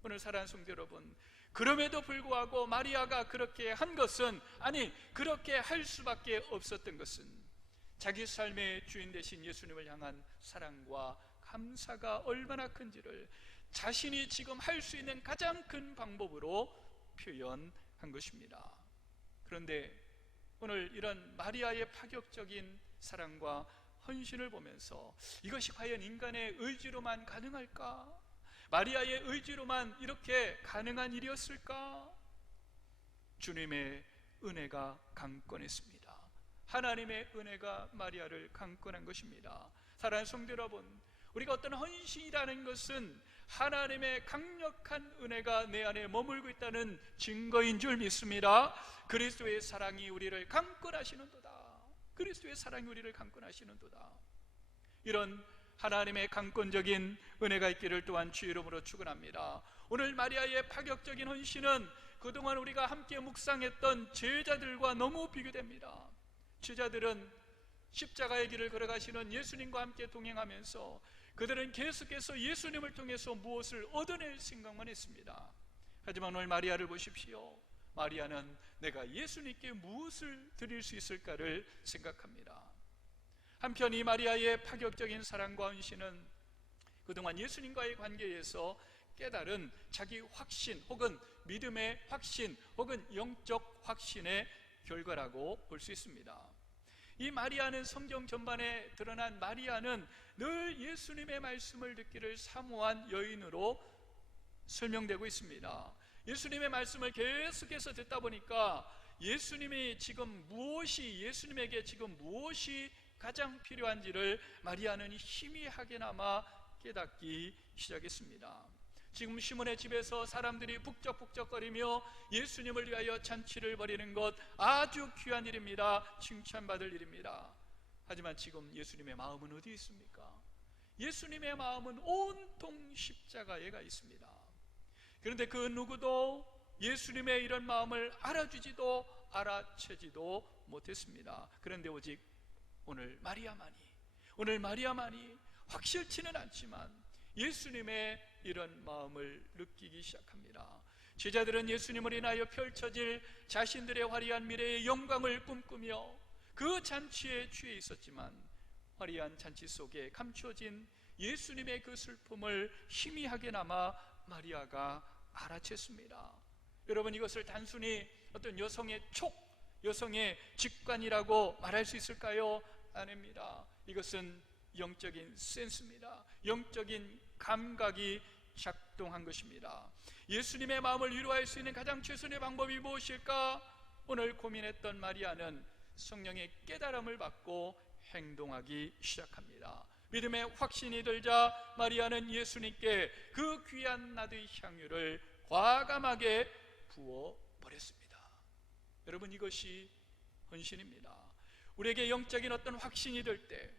오늘 사랑하는 성도 여러분, 그럼에도 불구하고 마리아가 그렇게 한 것은, 아니 그렇게 할 수밖에 없었던 것은 자기 삶의 주인 되신 예수님을 향한 사랑과 감사가 얼마나 큰지를 자신이 지금 할 수 있는 가장 큰 방법으로 표현한 것입니다. 그런데 오늘 이런 마리아의 파격적인 사랑과 헌신을 보면서 이것이 과연 인간의 의지로만 가능할까? 마리아의 의지로만 이렇게 가능한 일이었을까? 주님의 은혜가 강권했습니다. 하나님의 은혜가 마리아를 강권한 것입니다. 사랑하는 성도 여러분, 우리가 어떤 헌신이라는 것은 하나님의 강력한 은혜가 내 안에 머물고 있다는 증거인 줄 믿습니다. 그리스도의 사랑이 우리를 강권하시는도다. 그리스도의 사랑이 우리를 강권하시는도다. 이런 하나님의 강권적인 은혜가 있기를 또한 주의 이름으로 축원합니다. 오늘 마리아의 파격적인 헌신은 그동안 우리가 함께 묵상했던 제자들과 너무 비교됩니다. 제자들은 십자가의 길을 걸어가시는 예수님과 함께 동행하면서 그들은 계속해서 예수님을 통해서 무엇을 얻어낼 생각만 했습니다. 하지만 오늘 마리아를 보십시오. 마리아는 내가 예수님께 무엇을 드릴 수 있을까를 생각합니다. 한편 이 마리아의 파격적인 사랑과 헌신은 그동안 예수님과의 관계에서 깨달은 자기 확신 혹은 믿음의 확신 혹은 영적 확신의 결과라고 볼 수 있습니다. 이 마리아는 성경 전반에 드러난 마리아는 늘 예수님의 말씀을 듣기를 사모한 여인으로 설명되고 있습니다. 예수님의 말씀을 계속해서 듣다 보니까 예수님에게 지금 무엇이 가장 필요한지를 마리아는 희미하게나마 깨닫기 시작했습니다. 지금 시몬의 집에서 사람들이 북적북적거리며 예수님을 위하여 잔치를 벌이는 것 아주 귀한 일입니다. 칭찬받을 일입니다. 하지만 지금 예수님의 마음은 어디 있습니까? 예수님의 마음은 온통 십자가에 가 있습니다. 그런데 그 누구도 예수님의 이런 마음을 알아주지도 알아채지도 못했습니다. 그런데 오직 오늘 마리아만이 확실치는 않지만 예수님의 이런 마음을 느끼기 시작합니다. 제자들은 예수님을 인하여 펼쳐질 자신들의 화려한 미래의 영광을 꿈꾸며 그 잔치에 취해 있었지만 화려한 잔치 속에 감춰진 예수님의 그 슬픔을 희미하게나마 마리아가 알아챘습니다. 여러분, 이것을 단순히 어떤 여성의 여성의 직관이라고 말할 수 있을까요? 아닙니다. 이것은 영적인 센스입니다. 영적인 감각이 작동한 것입니다. 예수님의 마음을 위로할 수 있는 가장 최선의 방법이 무엇일까? 오늘 고민했던 마리아는 성령의 깨달음을 받고 행동하기 시작합니다. 믿음의 확신이 들자 마리아는 예수님께 그 귀한 나드 향유를 과감하게 부어버렸습니다. 여러분, 이것이 헌신입니다. 우리에게 영적인 어떤 확신이 들 때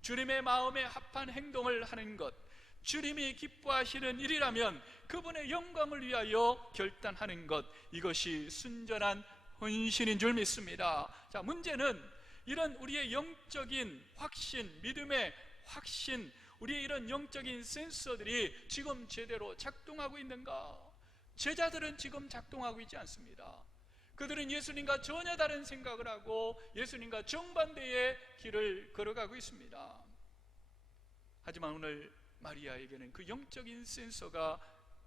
주님의 마음에 합한 행동을 하는 것, 주님이 기뻐하시는 일이라면 그분의 영광을 위하여 결단하는 것, 이것이 순전한 헌신인 줄 믿습니다. 자, 문제는 이런 우리의 영적인 확신, 믿음의 확신, 우리의 이런 영적인 센서들이 지금 제대로 작동하고 있는가? 제자들은 지금 작동하고 있지 않습니다. 그들은 예수님과 전혀 다른 생각을 하고 예수님과 정반대의 길을 걸어가고 있습니다. 하지만 오늘 마리아에게는 그 영적인 센서가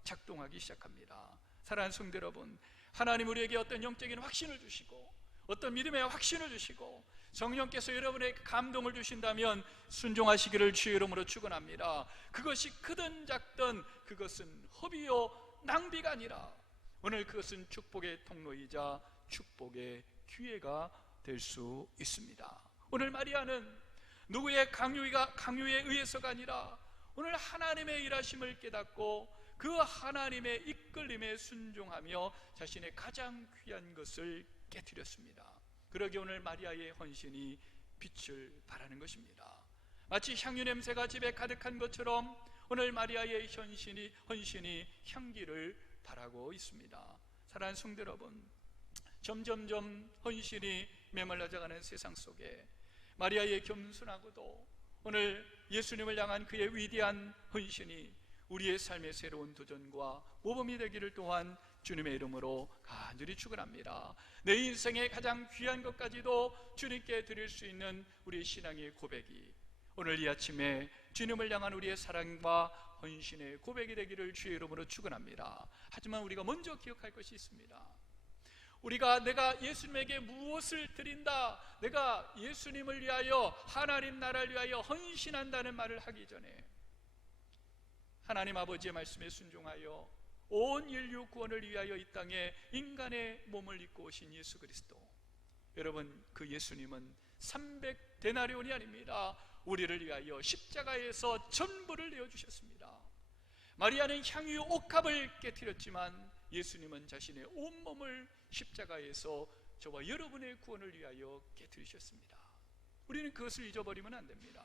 작동하기 시작합니다. 사랑하는 성도 여러분, 하나님 우리에게 어떤 영적인 확신을 주시고 어떤 믿음의 확신을 주시고 성령께서 여러분에게 감동을 주신다면 순종하시기를 주의 이름으로 축원합니다. 그것이 크든 작든 그것은 허비요 낭비가 아니라 오늘 그것은 축복의 통로이자 축복의 기회가 될 수 있습니다. 오늘 마리아는 누구의 강요에 의해서가 아니라 오늘 하나님의 일하심을 깨닫고 그 하나님의 이끌림에 순종하며 자신의 가장 귀한 것을 깨뜨렸습니다. 그러기에 오늘 마리아의 헌신이 빛을 발하는 것입니다. 마치 향유 냄새가 집에 가득한 것처럼 오늘 마리아의 헌신이 향기를 발하고 있습니다. 사랑하는 성도 여러분, 점점점 헌신이 메말라져가는 세상 속에 마리아의 겸손하고도 오늘 예수님을 향한 그의 위대한 헌신이 우리의 삶의 새로운 도전과 모범이 되기를 또한 주님의 이름으로 간절히 축원합니다. 내 인생의 가장 귀한 것까지도 주님께 드릴 수 있는 우리의 신앙의 고백이 오늘 이 아침에 주님을 향한 우리의 사랑과 헌신의 고백이 되기를 주의 이름으로 축원합니다. 하지만 우리가 먼저 기억할 것이 있습니다. 내가 예수님에게 무엇을 드린다, 내가 예수님을 위하여 하나님 나라를 위하여 헌신한다는 말을 하기 전에 하나님 아버지의 말씀에 순종하여 온 인류 구원을 위하여 이 땅에 인간의 몸을 입고 오신 예수 그리스도, 여러분, 그 예수님은 300데나리온이 아닙니다. 우리를 위하여 십자가에서 전부를 내어주셨습니다. 마리아는 향유 옥합을 깨뜨렸지만 예수님은 자신의 온몸을 십자가에서 저와 여러분의 구원을 위하여 깨뜨리셨습니다. 우리는 그것을 잊어버리면 안 됩니다.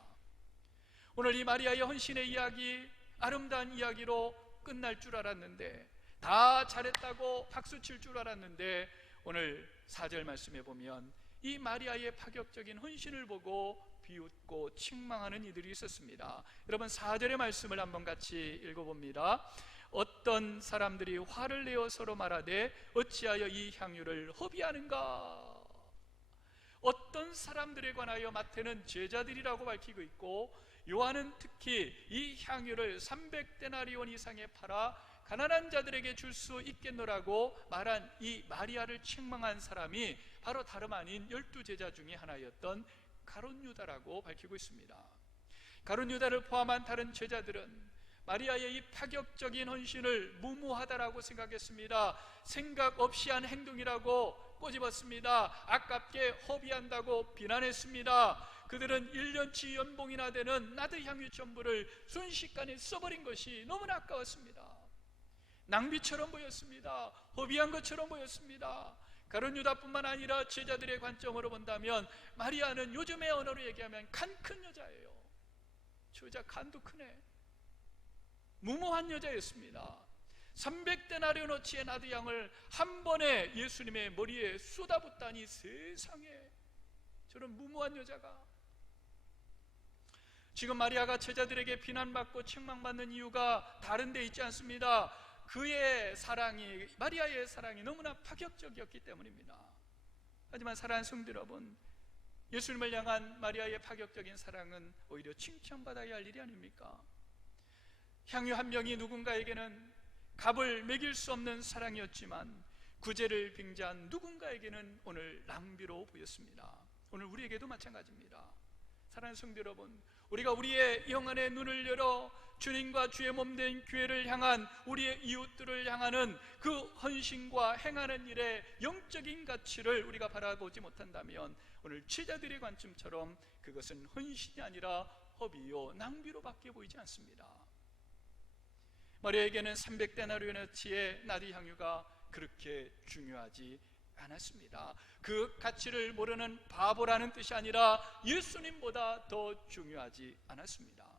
오늘 이 마리아의 헌신의 이야기, 아름다운 이야기로 끝날 줄 알았는데, 다 잘했다고 박수칠 줄 알았는데, 오늘 4절 말씀에 보면 이 마리아의 파격적인 헌신을 보고 비웃고 책망하는 이들이 있었습니다. 여러분, 4절의 말씀을 한번 같이 읽어봅니다. 어떤 사람들이 화를 내어 서로 말하되 어찌하여 이 향유를 허비하는가. 어떤 사람들에 관하여 마태는 제자들이라고 밝히고 있고 요한은 특히 이 향유를 300데나리온 이상에 팔아 가난한 자들에게 줄 수 있겠노라고 말한 이 마리아를 책망한 사람이 바로 다름 아닌 12제자 중에 하나였던 가룟 유다라고 밝히고 있습니다. 가룟 유다를 포함한 다른 제자들은 마리아의 이 파격적인 헌신을 무모하다라고 생각했습니다. 생각 없이 한 행동이라고 꼬집었습니다. 아깝게 허비한다고 비난했습니다. 그들은 1년치 연봉이나 되는 나드 향유 전부를 순식간에 써버린 것이 너무나 아까웠습니다. 낭비처럼 보였습니다. 허비한 것처럼 보였습니다. 가룟 유다뿐만 아니라 제자들의 관점으로 본다면 마리아는 요즘의 언어로 얘기하면 간 큰 여자예요. 저 여자 간도 크네. 무모한 여자였습니다. 300데나리온어치의 나드향을 한 번에 예수님의 머리에 쏟아붓다니, 세상에, 저런 무모한 여자가. 지금 마리아가 제자들에게 비난받고 책망받는 이유가 다른 데 있지 않습니다. 그의 사랑이, 마리아의 사랑이 너무나 파격적이었기 때문입니다. 하지만 사랑하는 성도 여러분, 예수님을 향한 마리아의 파격적인 사랑은 오히려 칭찬받아야 할 일이 아닙니까? 향유 한 병이 누군가에게는 값을 매길 수 없는 사랑이었지만 구제를 빙자한 누군가에게는 오늘 낭비로 보였습니다. 오늘 우리에게도 마찬가지입니다. 사랑하는 성도 여러분, 우리가 우리의 영안의 눈을 열어 주님과 주의 몸된 교회를 향한, 우리의 이웃들을 향하는 그 헌신과 행하는 일의 영적인 가치를 우리가 바라보지 못한다면 오늘 제자들의 관점처럼 그것은 헌신이 아니라 허비요, 낭비로 밖에 보이지 않습니다. 마리아에게는 300데나리온어치의 나디 향유가 그렇게 중요하지 않았습니다. 그 가치를 모르는 바보라는 뜻이 아니라 예수님보다 더 중요하지 않았습니다.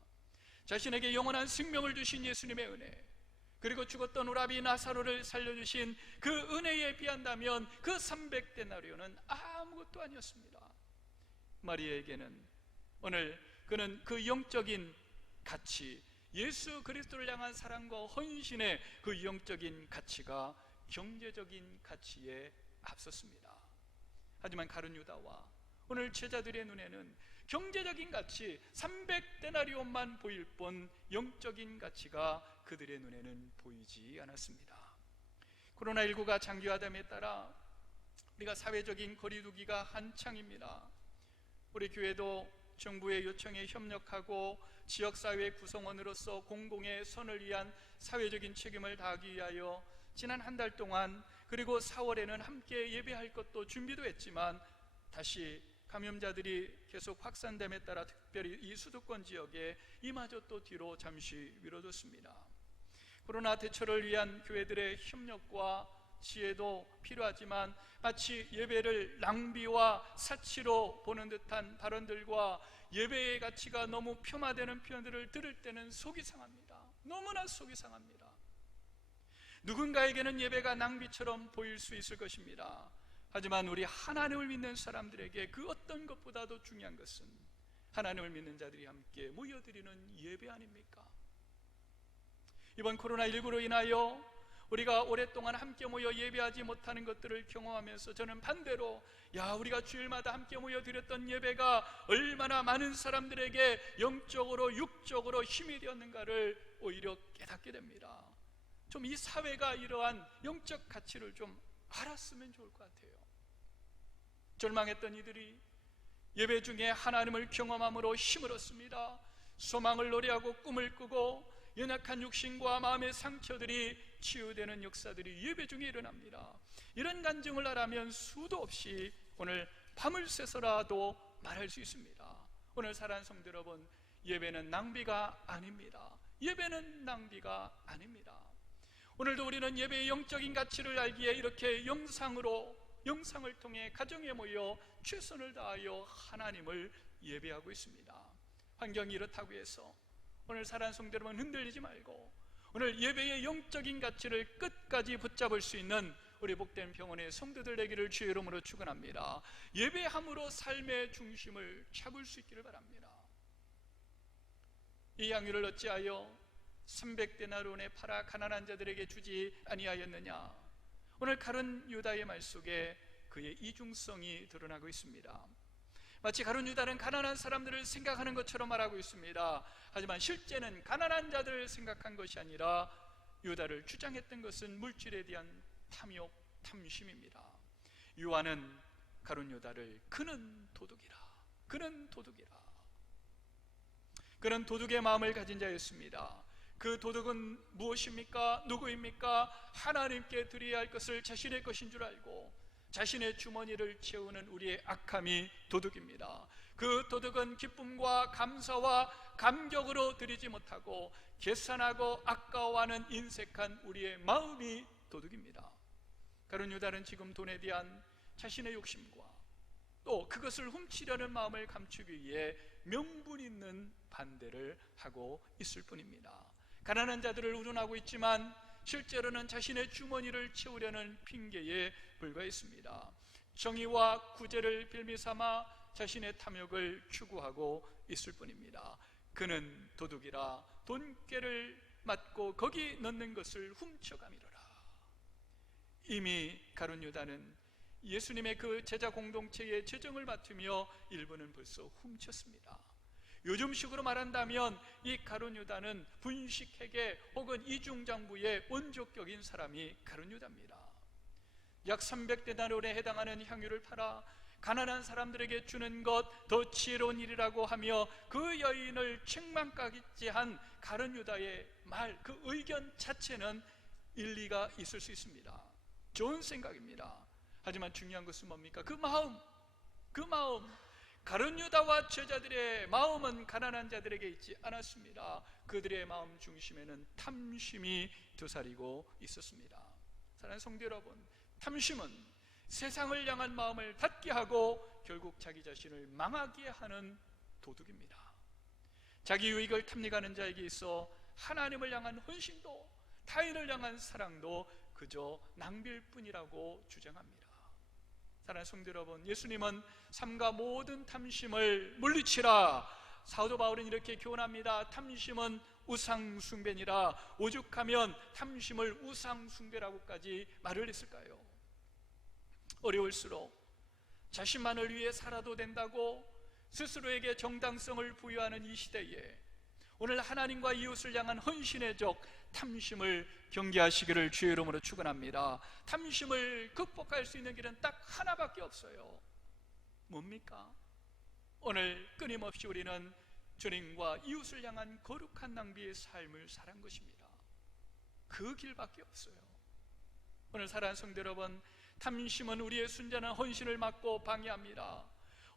자신에게 영원한 생명을 주신 예수님의 은혜, 그리고 죽었던 오라비 나사로를 살려주신 그 은혜에 비한다면 그 300데나리온은 아무것도 아니었습니다. 마리아에게는 오늘 그는 그 영적인 가치, 예수 그리스도를 향한 사랑과 헌신의 그 영적인 가치가 경제적인 가치에 앞섰습니다. 하지만 가룟 유다와 오늘 제자들의 눈에는 경제적인 가치, 300데나리온만 보일 뿐 영적인 가치가 그들의 눈에는 보이지 않았습니다. 코로나19가 장기화됨에 따라 우리가 사회적인 거리두기가 한창입니다. 우리 교회도 정부의 요청에 협력하고 지역사회 구성원으로서 공공의 선을 위한 사회적인 책임을 다하기 위하여 지난 한 달 동안, 그리고 4월에는 함께 예배할 것도 준비도 했지만 다시 감염자들이 계속 확산됨에 따라 특별히 이 수도권 지역에 이마저 또 뒤로 잠시 미뤄뒀습니다. 코로나 대처를 위한 교회들의 협력과 지혜도 필요하지만 마치 예배를 낭비와 사치로 보는 듯한 발언들과 예배의 가치가 너무 폄하되는 표현들을 들을 때는 속이 상합니다. 너무나 속이 상합니다. 누군가에게는 예배가 낭비처럼 보일 수 있을 것입니다. 하지만 우리 하나님을 믿는 사람들에게 그 어떤 것보다도 중요한 것은 하나님을 믿는 자들이 함께 모여드리는 예배 아닙니까? 이번 코로나19로 인하여 우리가 오랫동안 함께 모여 예배하지 못하는 것들을 경험하면서 저는 반대로 우리가 주일마다 함께 모여드렸던 예배가 얼마나 많은 사람들에게 영적으로 육적으로 힘이 되었는가를 오히려 깨닫게 됩니다. 좀 이 사회가 이러한 영적 가치를 좀 알았으면 좋을 것 같아요. 절망했던 이들이 예배 중에 하나님을 경험함으로 힘을 얻습니다. 소망을 노래하고 꿈을 꾸고 연약한 육신과 마음의 상처들이 치유되는 역사들이 예배 중에 일어납니다. 이런 간증을 하라면 수도 없이 오늘 밤을 새서라도 말할 수 있습니다. 오늘 사랑하는 성도 여러분, 예배는 낭비가 아닙니다. 예배는 낭비가 아닙니다. 오늘도 우리는 예배의 영적인 가치를 알기에 이렇게 영상을 통해 가정에 모여 최선을 다하여 하나님을 예배하고 있습니다. 환경이 이렇다고 해서 오늘 사랑하는 성도 여러분, 흔들리지 말고 오늘 예배의 영적인 가치를 끝까지 붙잡을 수 있는 우리 복된 평원의 성도들 되기를 주의 이름으로 축원합니다. 예배함으로 삶의 중심을 잡을 수 있기를 바랍니다. 이 양유를 어찌하여 300데나리온에 팔아 가난한 자들에게 주지 아니하였느냐? 오늘 가룟 유다의 말 속에 그의 이중성이 드러나고 있습니다. 마치 가룟 유다는 가난한 사람들을 생각하는 것처럼 말하고 있습니다. 하지만 실제는 가난한 자들을 생각한 것이 아니라 유다를 주장했던 것은 물질에 대한 탐욕, 탐심입니다. 요한은 가룟 유다를 그는 도둑이라, 그는 도둑의 마음을 가진 자였습니다. 그 도둑은 무엇입니까? 누구입니까? 하나님께 드려야 할 것을 자신의 것인 줄 알고 자신의 주머니를 채우는 우리의 악함이 도둑입니다. 그 도둑은 기쁨과 감사와 감격으로 드리지 못하고 계산하고 아까워하는 인색한 우리의 마음이 도둑입니다. 가룟 유다는 지금 돈에 대한 자신의 욕심과 또 그것을 훔치려는 마음을 감추기 위해 명분 있는 반대를 하고 있을 뿐입니다. 가난한 자들을 운운하고 있지만 실제로는 자신의 주머니를 채우려는 핑계에 불과했습니다. 정의와 구제를 빌미삼아 자신의 탐욕을 추구하고 있을 뿐입니다. 그는 도둑이라 돈꾀를 맞고 거기 넣는 것을 훔쳐가미로라. 이미 가룟 유다는 예수님의 그 제자 공동체의 재정을 맡으며 일부는 벌써 훔쳤습니다. 요즘식으로 말한다면 이 가룟 유다는 분식회계 혹은 이중장부의 원조격인 사람이 가룟 유다입니다. 약 300데나리온에 해당하는 향유를 팔아 가난한 사람들에게 주는 것 더 지혜로운 일이라고 하며 그 여인을 책망까지 한 가룟 유다의 말, 그 의견 자체는 일리가 있을 수 있습니다. 좋은 생각입니다. 하지만 중요한 것은 뭡니까? 그 마음, 가룟 유다와 제자들의 마음은 가난한 자들에게 있지 않았습니다. 그들의 마음 중심에는 탐심이 도사리고 있었습니다. 사랑하는 성도 여러분, 탐심은 세상을 향한 마음을 닫게 하고 결국 자기 자신을 망하게 하는 도둑입니다. 자기 유익을 탐닉하는 자에게 있어 하나님을 향한 헌신도 타인을 향한 사랑도 그저 낭비일 뿐이라고 주장합니다. 사랑하는 성도 여러분, 예수님은 삶과 모든 탐심을 물리치라. 사도 바울은 이렇게 교훈합니다. 탐심은 우상숭배니라. 오죽하면 탐심을 우상숭배라고까지 말을 했을까요? 어려울수록 자신만을 위해 살아도 된다고 스스로에게 정당성을 부여하는 이 시대에 오늘 하나님과 이웃을 향한 헌신의 적 탐심을 경계하시기를 주의 이름으로 축원합니다. 탐심을 극복할 수 있는 길은 딱 하나밖에 없어요. 뭡니까? 오늘 끊임없이 우리는 주님과 이웃을 향한 거룩한 낭비의 삶을 살한 것입니다. 그 길밖에 없어요. 오늘 사랑하는 성도 여러분, 탐심은 우리의 순전한 헌신을 막고 방해합니다.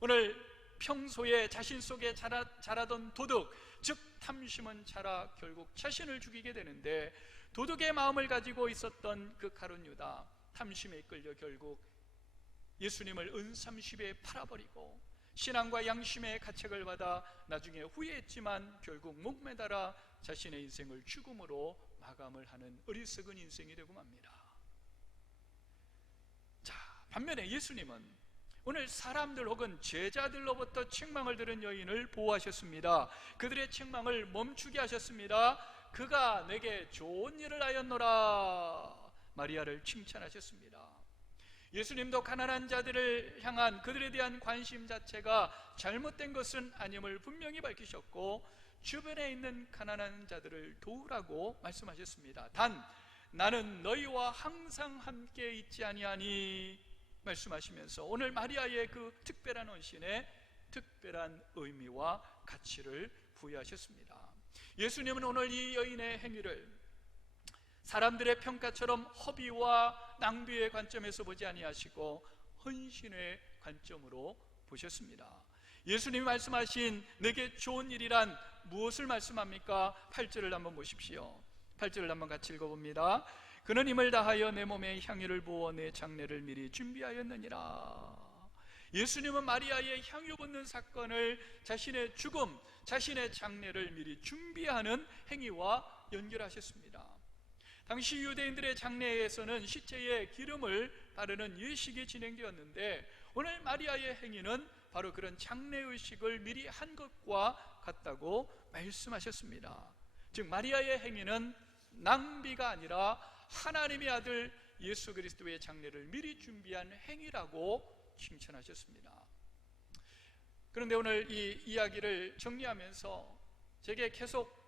오늘 평소에 자신 속에 자라던 도덕, 즉 탐심은 자라 결국 자신을 죽이게 되는데 도둑의 마음을 가지고 있었던 그 가룟 유다, 탐심에 이끌려 결국 예수님을 은30에 팔아버리고 신앙과 양심의 가책을 받아 나중에 후회했지만 결국 목매달아 자신의 인생을 죽음으로 마감을 하는 어리석은 인생이 되고 맙니다. 자, 반면에 예수님은 오늘 사람들 혹은 제자들로부터 책망을 들은 여인을 보호하셨습니다. 그들의 책망을 멈추게 하셨습니다. 그가 내게 좋은 일을 하였노라. 마리아를 칭찬하셨습니다. 예수님도 가난한 자들을 향한 그들에 대한 관심 자체가 잘못된 것은 아님을 분명히 밝히셨고 주변에 있는 가난한 자들을 도우라고 말씀하셨습니다. 단 나는 너희와 항상 함께 있지 아니하니 말씀하시면서 오늘 마리아의 그 특별한 헌신에 특별한 의미와 가치를 부여하셨습니다. 예수님은 오늘 이 여인의 행위를 사람들의 평가처럼 허비와 낭비의 관점에서 보지 아니하시고 헌신의 관점으로 보셨습니다. 예수님이 말씀하신 내게 좋은 일이란 무엇을 말씀합니까? 8절을 한번 보십시오. 8절을 한번 같이 읽어봅니다. 그는 힘을 다하여 내 몸에 향유를 부어 내 장례를 미리 준비하였느니라. 예수님은 마리아의 향유 붓는 사건을 자신의 죽음, 자신의 장례를 미리 준비하는 행위와 연결하셨습니다. 당시 유대인들의 장례에서는 시체에 기름을 바르는 예식이 진행되었는데 오늘 마리아의 행위는 바로 그런 장례의식을 미리 한 것과 같다고 말씀하셨습니다. 즉 마리아의 행위는 낭비가 아니라 하나님의 아들 예수 그리스도의 장례를 미리 준비한 행위라고 칭찬하셨습니다. 그런데 오늘 이 이야기를 정리하면서 제게 계속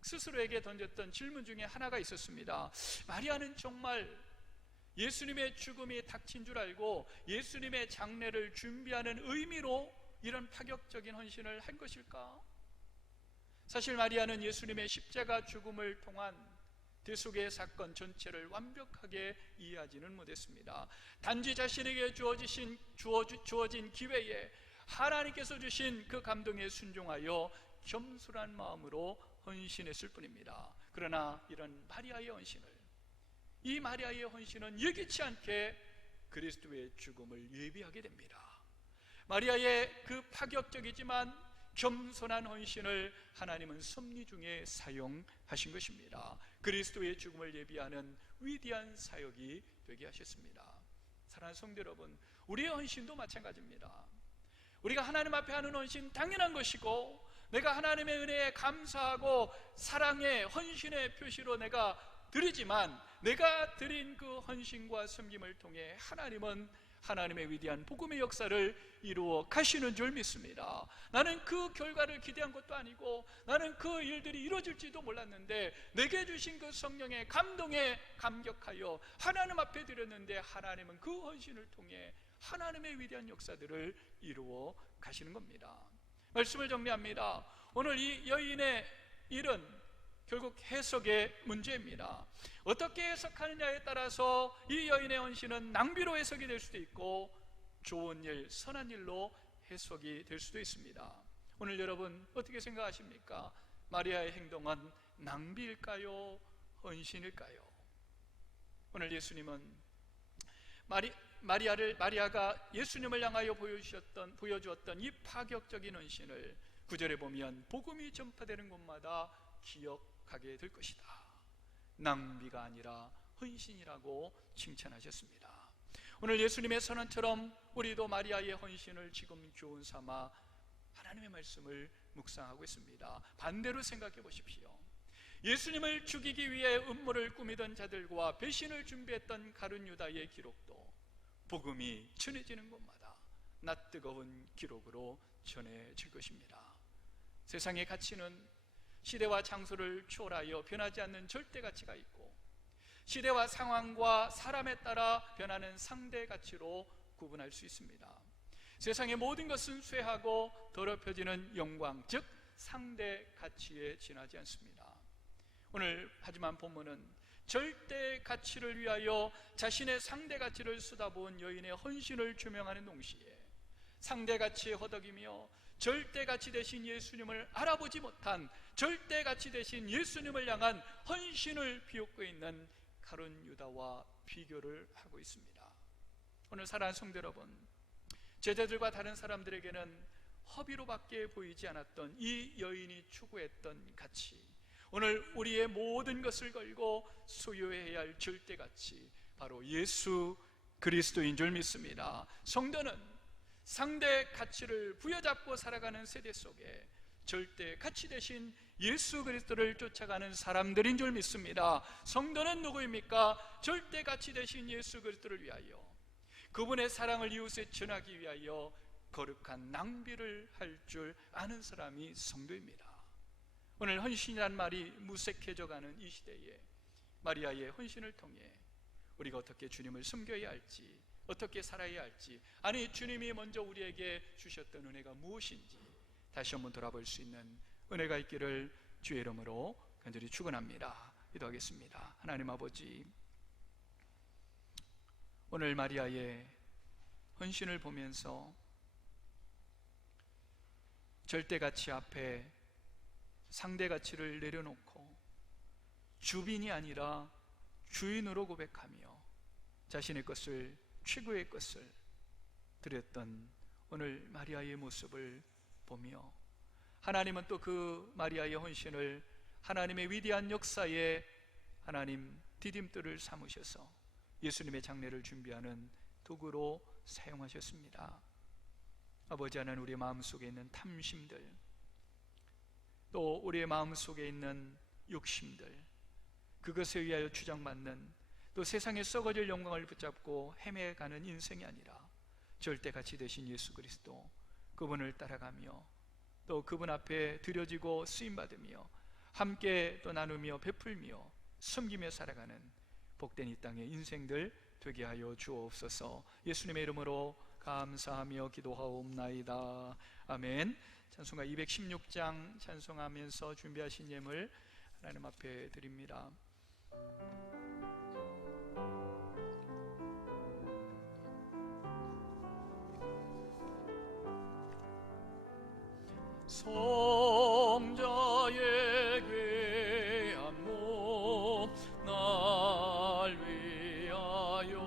스스로에게 던졌던 질문 중에 하나가 있었습니다. 마리아는 정말 예수님의 죽음이 닥친 줄 알고 예수님의 장례를 준비하는 의미로 이런 파격적인 헌신을 한 것일까? 사실 마리아는 예수님의 십자가 죽음을 통한 대속의 사건 전체를 완벽하게 이해하지는 못했습니다. 단지 자신에게 주어진 기회에 하나님께서 주신 그 감동에 순종하여 겸손한 마음으로 헌신했을 뿐입니다. 그러나 이런 마리아의 헌신을, 이 마리아의 헌신은 예기치 않게 그리스도의 죽음을 예비하게 됩니다. 마리아의 그 파격적이지만 겸손한 헌신을 하나님은 섭리 중에 사용하신 것입니다. 그리스도의 죽음을 예비하는 위대한 사역이 되게 하셨습니다. 사랑하는 성도 여러분, 우리의 헌신도 마찬가지입니다. 우리가 하나님 앞에 하는 헌신 당연한 것이고 내가 하나님의 은혜에 감사하고 사랑의 헌신의 표시로 내가 드리지만 내가 드린 그 헌신과 섬김을 통해 하나님은 하나님의 위대한 복음의 역사를 이루어 가시는 줄 믿습니다. 나는 그 결과를 기대한 것도 아니고 나는 그 일들이 이루어질지도 몰랐는데 내게 주신 그 성령의 감동에 감격하여 하나님 앞에 드렸는데 하나님은 그 헌신을 통해 하나님의 위대한 역사들을 이루어 가시는 겁니다. 말씀을 정리합니다. 오늘 이 여인의 일은 결국 해석의 문제입니다. 어떻게 해석하느냐에 따라서 이 여인의 헌신은 낭비로 해석이 될 수도 있고 좋은 일, 선한 일로 해석이 될 수도 있습니다. 오늘 여러분 어떻게 생각하십니까? 마리아의 행동은 낭비일까요? 헌신일까요? 오늘 예수님은 마리아가 예수님을 향하여 보여주었던 이 파격적인 헌신을 9절에 보면 복음이 전파되는 곳마다 기억하게 될 것이다. 낭비가 아니라 헌신이라고 칭찬하셨습니다. 오늘 예수님의 선언처럼 우리도 마리아의 헌신을 지금 교훈 삼아 하나님의 말씀을 묵상하고 있습니다. 반대로 생각해 보십시오. 예수님을 죽이기 위해 음모를 꾸미던 자들과 배신을 준비했던 가룟 유다의 기록도 복음이 전해지는 곳마다 낯뜨거운 기록으로 전해질 것입니다. 세상의 가치는 시대와 장소를 초월하여 변하지 않는 절대 가치가 있고 시대와 상황과 사람에 따라 변하는 상대 가치로 구분할 수 있습니다. 세상의 모든 것은 쇠하고 더럽혀지는 영광, 즉 상대 가치에 지나지 않습니다. 오늘 하지만 본문은 절대 가치를 위하여 자신의 상대 가치를 쏟아부은 여인의 헌신을 조명하는 동시에 상대 가치에 허덕이며 절대가치 되신 예수님을 알아보지 못한, 절대가치 되신 예수님을 향한 헌신을 비웃고 있는 가룟 유다와 비교를 하고 있습니다. 오늘 사랑하는 성도 여러분, 제자들과 다른 사람들에게는 허비로밖에 보이지 않았던 이 여인이 추구했던 가치, 오늘 우리의 모든 것을 걸고 소유해야 할 절대가치, 바로 예수 그리스도인 줄 믿습니다. 성도는 상대 가치를 부여잡고 살아가는 세대 속에 절대 가치 대신 예수 그리스도를 쫓아가는 사람들인 줄 믿습니다. 성도는 누구입니까? 절대 가치 대신 예수 그리스도를 위하여, 그분의 사랑을 이웃에 전하기 위하여 거룩한 낭비를 할 줄 아는 사람이 성도입니다. 오늘 헌신이란 말이 무색해져가는 이 시대에 마리아의 헌신을 통해 우리가 어떻게 주님을 섬겨야 할지, 어떻게 살아야 할지, 아니 주님이 먼저 우리에게 주셨던 은혜가 무엇인지 다시 한번 돌아볼 수 있는 은혜가 있기를 주의 이름으로 간절히 축원합니다. 기도하겠습니다. 하나님 아버지, 오늘 마리아의 헌신을 보면서 절대가치 앞에 상대가치를 내려놓고 주빈이 아니라 주인으로 고백하며 자신의 것을, 최고의 것을 드렸던 오늘 마리아의 모습을 보며, 하나님은 또 그 마리아의 헌신을 하나님의 위대한 역사에 하나님 디딤돌을 삼으셔서 예수님의 장례를 준비하는 도구로 사용하셨습니다. 아버지 하나님, 우리의 마음속에 있는 탐심들, 또 우리의 마음속에 있는 욕심들, 그것에 의하여 주장받는, 또 세상에 썩어질 영광을 붙잡고 헤매가는 인생이 아니라 절대가치 되신 예수 그리스도, 그분을 따라가며 또 그분 앞에 드려지고 쓰임받으며 함께 또 나누며 베풀며 섬기며 살아가는 복된 이 땅의 인생들 되게 하여 주옵소서. 예수님의 이름으로 감사하며 기도하옵나이다. 아멘. 찬송가 216장 찬송하면서 준비하신 예물 하나님 앞에 드립니다. 성자의 귀한 몸 날 위하여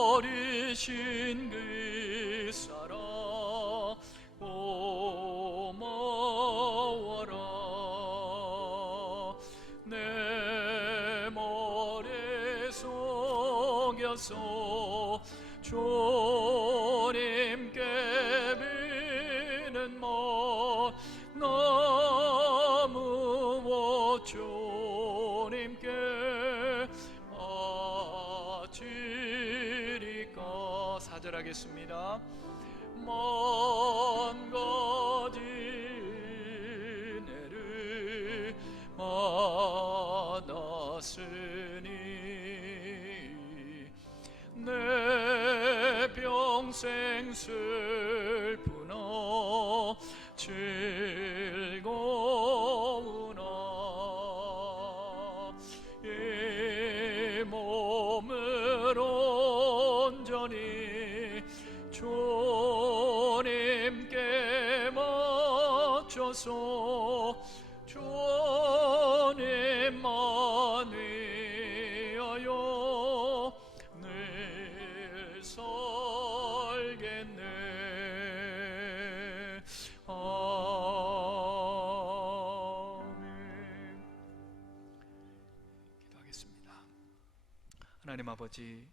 버리신 그 사랑 고마워라. 내 머리 속여서 주님께 비는 말 너무 주님께 바치리까. 4절 하겠습니다. 먼 가지 은혜를 받았으니 내 평생 슬프나 즐거우나 이 몸을 온전히 주님께 맞춰서 주님만 위하여 늘 살겠네. 아멘. 기도하겠습니다. 하나님 아버지,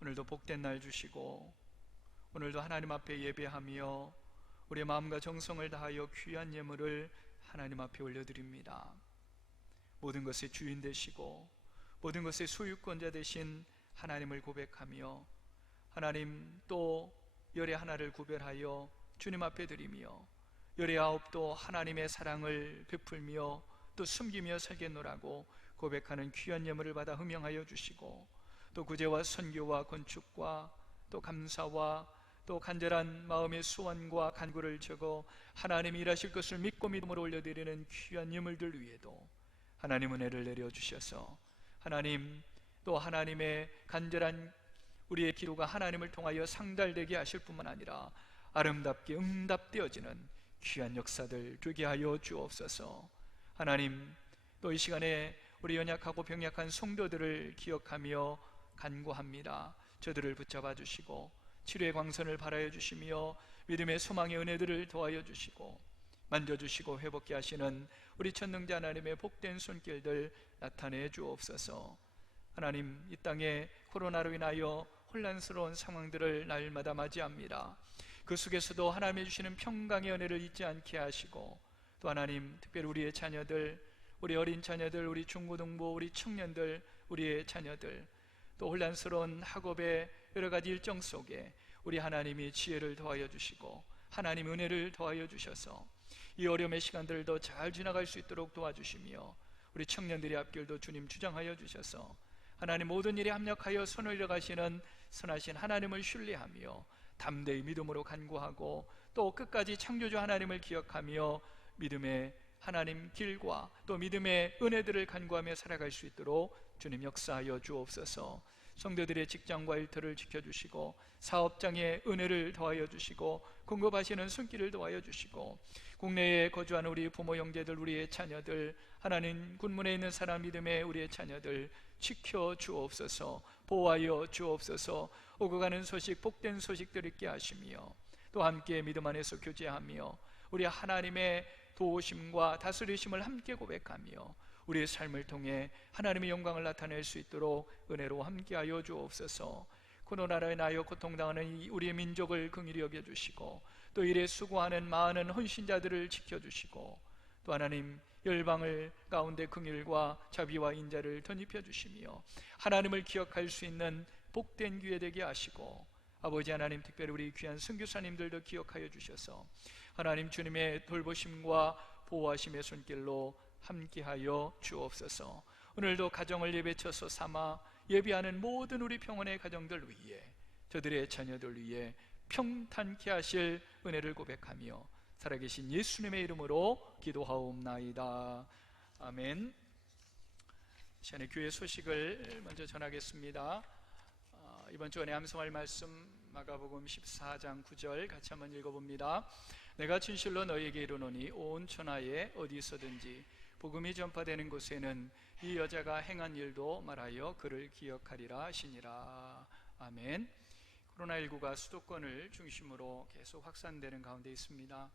오늘도 복된 날 주시고 오늘도 하나님 앞에 예배하며 우리의 마음과 정성을 다하여 귀한 예물을 하나님 앞에 올려드립니다. 모든 것의 주인 되시고 모든 것의 소유권자 되신 하나님을 고백하며 하나님 또 열의 하나를 구별하여 주님 앞에 드리며 열의 아홉도 하나님의 사랑을 베풀며 또 숨기며 살겠노라고 고백하는 귀한 예물을 받아 흠명하여 주시고 또 구제와 선교와 건축과 또 감사와 또 간절한 마음의 소원과 간구를 적어 하나님이 일하실 것을 믿고 믿음으로 올려드리는 귀한 예물들 위에도 하나님 은혜를 내려주셔서 하나님 또 하나님의 간절한 우리의 기도가 하나님을 통하여 상달되게 하실 뿐만 아니라 아름답게 응답되어지는 귀한 역사들 되게 하여 주옵소서. 하나님, 또 이 시간에 우리 연약하고 병약한 성도들을 기억하며 간구합니다. 저들을 붙잡아 주시고 치료의 광선을 발하여 주시며 믿음의 소망의 은혜들을 더하여 주시고 만져주시고 회복케 하시는 우리 천능자 하나님의 복된 손길들 나타내 주옵소서. 하나님, 이 땅에 코로나로 인하여 혼란스러운 상황들을 날마다 맞이합니다. 그 속에서도 하나님이 주시는 평강의 은혜를 잊지 않게 하시고, 또 하나님, 특별히 우리의 자녀들, 우리 어린 자녀들, 우리 중고등부, 우리 청년들, 우리의 자녀들, 또 혼란스러운 학업의 여러 가지 일정 속에 우리 하나님이 지혜를 더하여 주시고 하나님 은혜를 더하여 주셔서 이 어려움의 시간들을 더 잘 지나갈 수 있도록 도와주시며, 우리 청년들의 앞길도 주님 주장하여 주셔서 하나님 모든 일에 합력하여 손을 이뤄가시는 선하신 하나님을 신뢰하며 담대히 믿음으로 간구하고, 또 끝까지 창조주 하나님을 기억하며 믿음의 하나님 길과 또 믿음의 은혜들을 간구하며 살아갈 수 있도록 주님 역사하여 주옵소서. 성도들의 직장과 일터를 지켜주시고 사업장의 은혜를 더하여 주시고 공급하시는 손길을 더하여 주시고, 국내에 거주하는 우리 부모 형제들, 우리의 자녀들, 하나님 군문에 있는 사람 믿음의 우리의 자녀들 지켜 주옵소서. 보호하여 주옵소서. 오고 가는 소식, 복된 소식들 있게 하시며, 또 함께 믿음 안에서 교제하며 우리 하나님의 도우심과 다스리심을 함께 고백하며 우리의 삶을 통해 하나님의 영광을 나타낼 수 있도록 은혜로 함께하여 주옵소서. 코로나로 인하여 고통당하는 우리의 민족을 긍휼히 여겨주시고, 또 이래 수고하는 많은 헌신자들을 지켜주시고, 또 하나님 열방을 가운데 긍휼과 자비와 인자를 덧입혀 주시며 하나님을 기억할 수 있는 복된 기회 되게 하시고, 아버지 하나님, 특별히 우리 귀한 선교사님들도 기억하여 주셔서 하나님 주님의 돌보심과 보호하심의 손길로 함께하여 주옵소서. 오늘도 가정을 예배처소 삼아 예비하는 모든 우리 평원의 가정들 위해, 저들의 자녀들 위해 평탄케 하실 은혜를 고백하며 살아계신 예수님의 이름으로 기도하옵나이다. 아멘. 시간에 교회 소식을 먼저 전하겠습니다. 이번 주간에 암송할 말씀 마가복음 14장 9절 같이 한번 읽어봅니다. 내가 진실로 너희에게 이르노니 온 천하에 어디서든지 복음이 전파되는 곳에는 이 여자가 행한 일도 말하여 그를 기억하리라 하시니라. 아멘. 코로나19가 수도권을 중심으로 계속 확산되는 가운데 있습니다.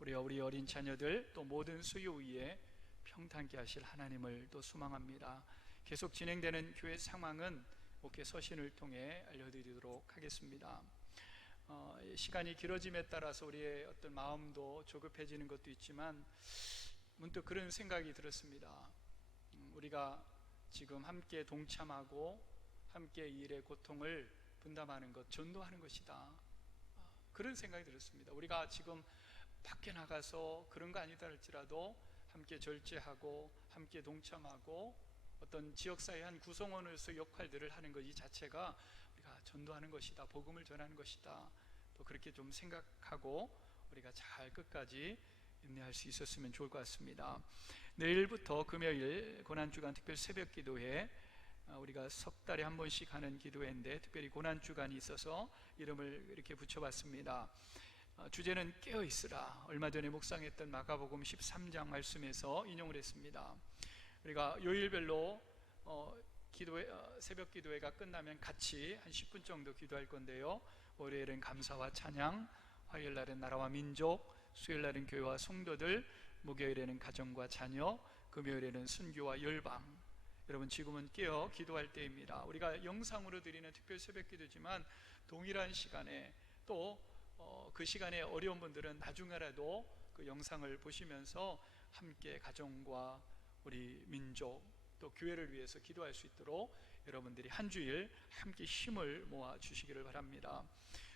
우리 어린 자녀들 또 모든 수요 위에 평탄케 하실 하나님을 또 소망합니다. 계속 진행되는 교회 상황은 목회 서신을 통해 알려드리도록 하겠습니다. 시간이 길어짐에 따라서 우리의 어떤 마음도 조급해지는 것도 있지만 문득 그런 생각이 들었습니다. 우리가 지금 함께 동참하고 함께 이 일의 고통을 분담하는 것, 전도하는 것이다. 그런 생각이 들었습니다. 우리가 지금 밖에 나가서 그런 거 아니다 할지라도 함께 절제하고 함께 동참하고 어떤 지역사회 한 구성원으로서 역할들을 하는 것, 이 자체가 우리가 전도하는 것이다, 복음을 전하는 것이다. 또 그렇게 좀 생각하고 우리가 잘 끝까지 인내할 수 있었으면 좋을 것 같습니다. 내일부터 금요일 고난주간 특별 새벽기도회, 우리가 석 달에 한 번씩 하는 기도회인데 특별히 고난주간이 있어서 이름을 이렇게 붙여봤습니다. 주제는 깨어있으라. 얼마 전에 묵상했던 마가복음 13장 말씀에서 인용을 했습니다. 우리가 요일별로 새벽 기도회가 끝나면 같이 한 10분 정도 기도할 건데요. 월요일은 감사와 찬양, 화요일날은 나라와 민족, 수요일날은 교회와 성도들, 목요일에는 가정과 자녀, 금요일에는 순교와 열방. 여러분, 지금은 깨어 기도할 때입니다. 우리가 영상으로 드리는 특별 새벽 기도지만 동일한 시간에 또 그 시간에 어려운 분들은 나중에라도 그 영상을 보시면서 함께 가정과 우리 민족 또 교회를 위해서 기도할 수 있도록 여러분들이 한 주일 함께 힘을 모아 주시기를 바랍니다.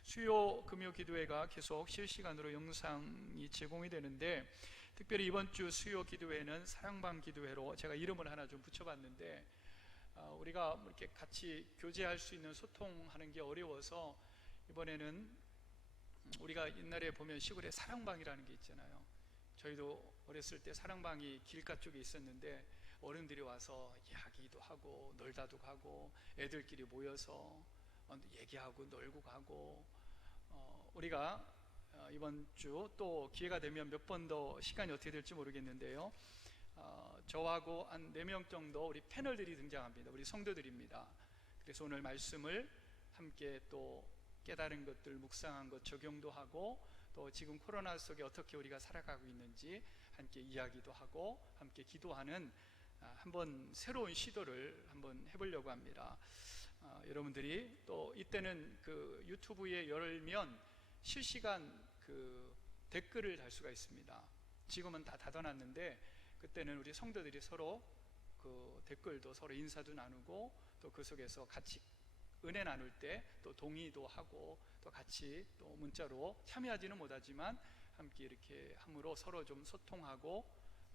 수요 금요 기도회가 계속 실시간으로 영상이 제공이 되는데, 특별히 이번 주 수요 기도회는 사랑방 기도회로 제가 이름을 하나 좀 붙여봤는데, 우리가 이렇게 같이 교제할 수 있는 소통하는 게 어려워서 이번에는 우리가 옛날에 보면 시골에 사랑방이라는 게 있잖아요. 저희도 어렸을 때 사랑방이 길가 쪽에 있었는데 어른들이 와서 이야기도 하고 놀다도 가고 애들끼리 모여서 얘기하고 놀고 가고, 우리가 이번 주 또 기회가 되면 몇 번 더 시간이 어떻게 될지 모르겠는데요, 저하고 한 4명 정도 우리 패널들이 등장합니다. 우리 성도들입니다. 그래서 오늘 말씀을 함께 또 깨달은 것들, 묵상한 것 적용도 하고, 또 지금 코로나 속에 어떻게 우리가 살아가고 있는지 함께 이야기도 하고 함께 기도하는 한번 새로운 시도를 한번 해보려고 합니다. 여러분들이 또 이때는 그 유튜브에 열면 실시간 그 댓글을 달 수가 있습니다. 지금은 다 닫아놨는데 그때는 우리 성도들이 서로 그 댓글도 서로 인사도 나누고, 또 그 속에서 같이 은혜 나눌 때 또 동의도 하고, 또 같이 또 문자로 참여하지는 못하지만 함께 이렇게 함으로 서로 좀 소통하고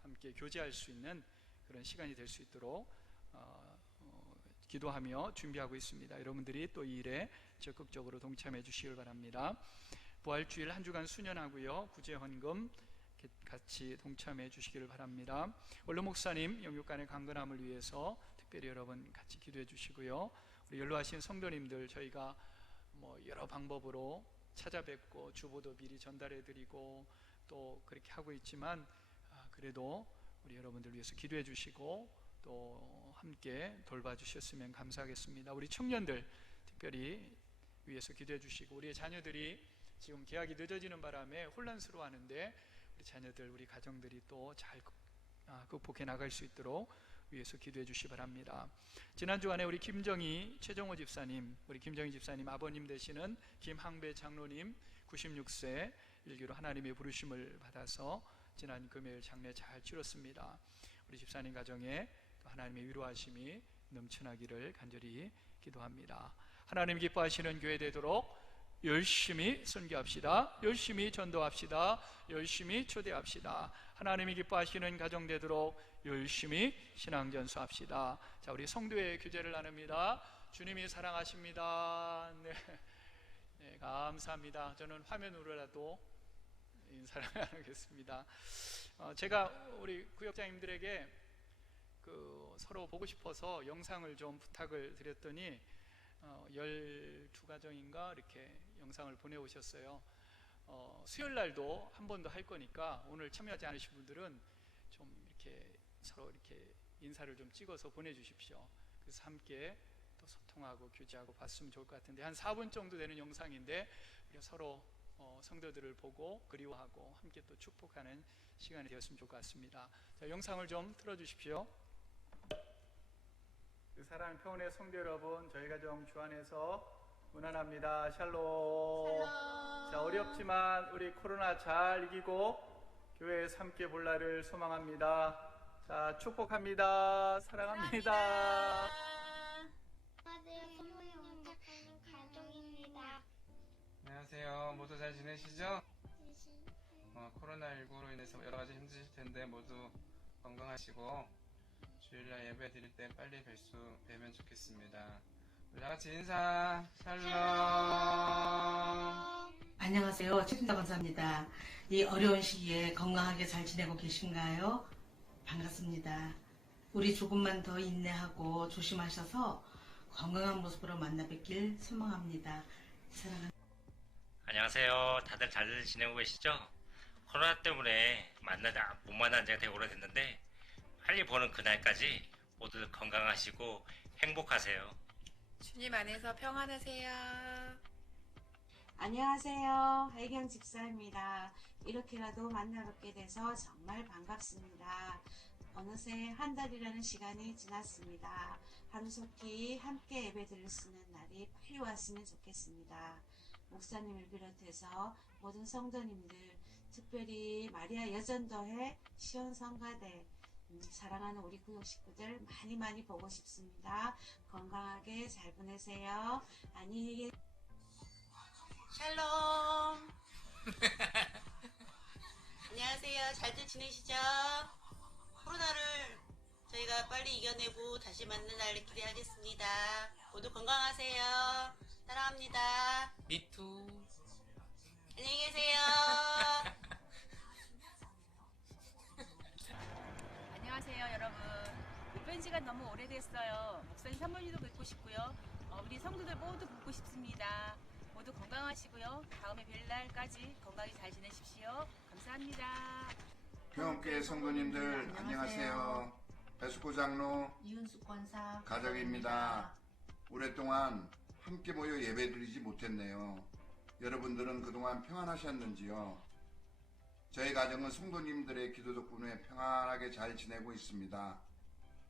함께 교제할 수 있는 그런 시간이 될 수 있도록 기도하며 준비하고 있습니다. 여러분들이 또 이 일에 적극적으로 동참해 주시길 바랍니다. 부활주일 한 주간 수련하고요, 구제헌금 같이 동참해 주시기를 바랍니다. 원로 목사님 영육간의 강건함을 위해서 특별히 여러분 같이 기도해 주시고요, 우리 연로하신 성도님들 저희가 여러 방법으로 찾아뵙고 주보도 미리 전달해 드리고 또 그렇게 하고 있지만, 그래도 우리 여러분들 위해서 기도해 주시고 또 함께 돌봐주셨으면 감사하겠습니다. 우리 청년들 특별히 위해서 기도해 주시고, 우리의 자녀들이 지금 개학이 늦어지는 바람에 혼란스러워하는데 우리 자녀들, 우리 가정들이 또 잘 극복해 나갈 수 있도록 위해서 기도해 주시기 바랍니다. 지난 주간에 우리 김정희 최정호 집사님, 우리 김정희 집사님 아버님 되시는 김항배 장로님 96세 일기로 하나님의 부르심을 받아서 지난 금요일 장례 잘 치렀습니다. 우리 집사님 가정에 하나님의 위로하심이 넘쳐나기를 간절히 기도합니다. 하나님 기뻐하시는 교회 되도록 열심히 선교합시다. 열심히 전도합시다. 열심히 초대합시다. 하나님이 기뻐하시는 가정 되도록 열심히 신앙전수합시다. 자, 우리 성도의 교제를 나눕니다. 주님이 사랑하십니다. 네, 감사합니다. 저는 화면으로라도 인사를 나누겠습니다. 제가 우리 구역장님들에게 서로 보고 싶어서 영상을 좀 부탁을 드렸더니 12가정인가 이렇게 영상을 보내오셨어요. 수요일 날도 한 번 더 할 거니까 오늘 참여하지 않으신 분들은 좀 이렇게 서로 이렇게 인사를 좀 찍어서 보내주십시오. 그래서 함께 또 소통하고 교제하고 봤으면 좋을 것 같은데, 한 4분 정도 되는 영상인데 우리가 서로 성도들을 보고 그리워하고 함께 또 축복하는 시간이 되었으면 좋을 것 같습니다. 자, 영상을 좀 틀어주십시오. 사랑하는 평온의 성도 여러분, 저희 가정 주 안에서 문안합니다. 샬롬. 자, 어렵지만 우리 코로나 잘 이기고 교회에서 함께 볼 날을 소망합니다. 자, 축복합니다. 사랑합니다. 안녕하세요. 모두 잘 지내시죠? 코로나19로 인해서 여러 가지 힘드실 텐데 모두 건강하시고 주일날 예배 드릴 때 빨리 뵈면 좋겠습니다. 우리 다 같이 인사. 샬롬. 안녕하세요. 최순자 권사입니다. 이 어려운 시기에 건강하게 잘 지내고 계신가요? 반갑습니다. 우리 조금만 더 인내하고 조심하셔서 건강한 모습으로 만나 뵙길 소망합니다. 사랑합니다. 안녕하세요. 다들 잘 지내고 계시죠? 코로나 때문에 못 만난 지가 되게 오래됐는데 빨리 보는 그날까지 모두 건강하시고 행복하세요. 주님 안에서 평안하세요. 안녕하세요. 애경 집사입니다. 이렇게라도 만나뵙게 돼서 정말 반갑습니다. 어느새 한 달이라는 시간이 지났습니다. 하루속히 함께 예배드릴 수 있는 날이 빨리 왔으면 좋겠습니다. 목사님을 비롯해서 모든 성도님들, 특별히 마리아 여전도회 시온성가대 사랑하는 우리 구역 식구들 많이 보고 싶습니다. 건강하게 잘 보내세요. 안녕히 계세요. 샬롬. 안녕하세요. 잘들 지내시죠? 코로나를 저희가 빨리 이겨내고 다시 만난 날을 기대하겠습니다. 모두 건강하세요. 사랑합니다. 미투. 안녕히 계세요. 안녕하세요, 여러분. 못 뵌 지가 너무 오래됐어요. 목사님 사모님도 뵙고 싶고요. 우리 성도들 모두 묻고 싶습니다. 모두 건강하시고요. 다음에 뵐 날까지 건강히 잘 지내십시오. 감사합니다. 평업교회 성도님들 안녕하세요. 배수구 장로 이은숙 권사 가정입니다. 오랫동안 함께 모여 예배드리지 못했네요. 여러분들은 그동안 평안하셨는지요? 저희 가정은 성도님들의 기도 덕분에 평안하게 잘 지내고 있습니다.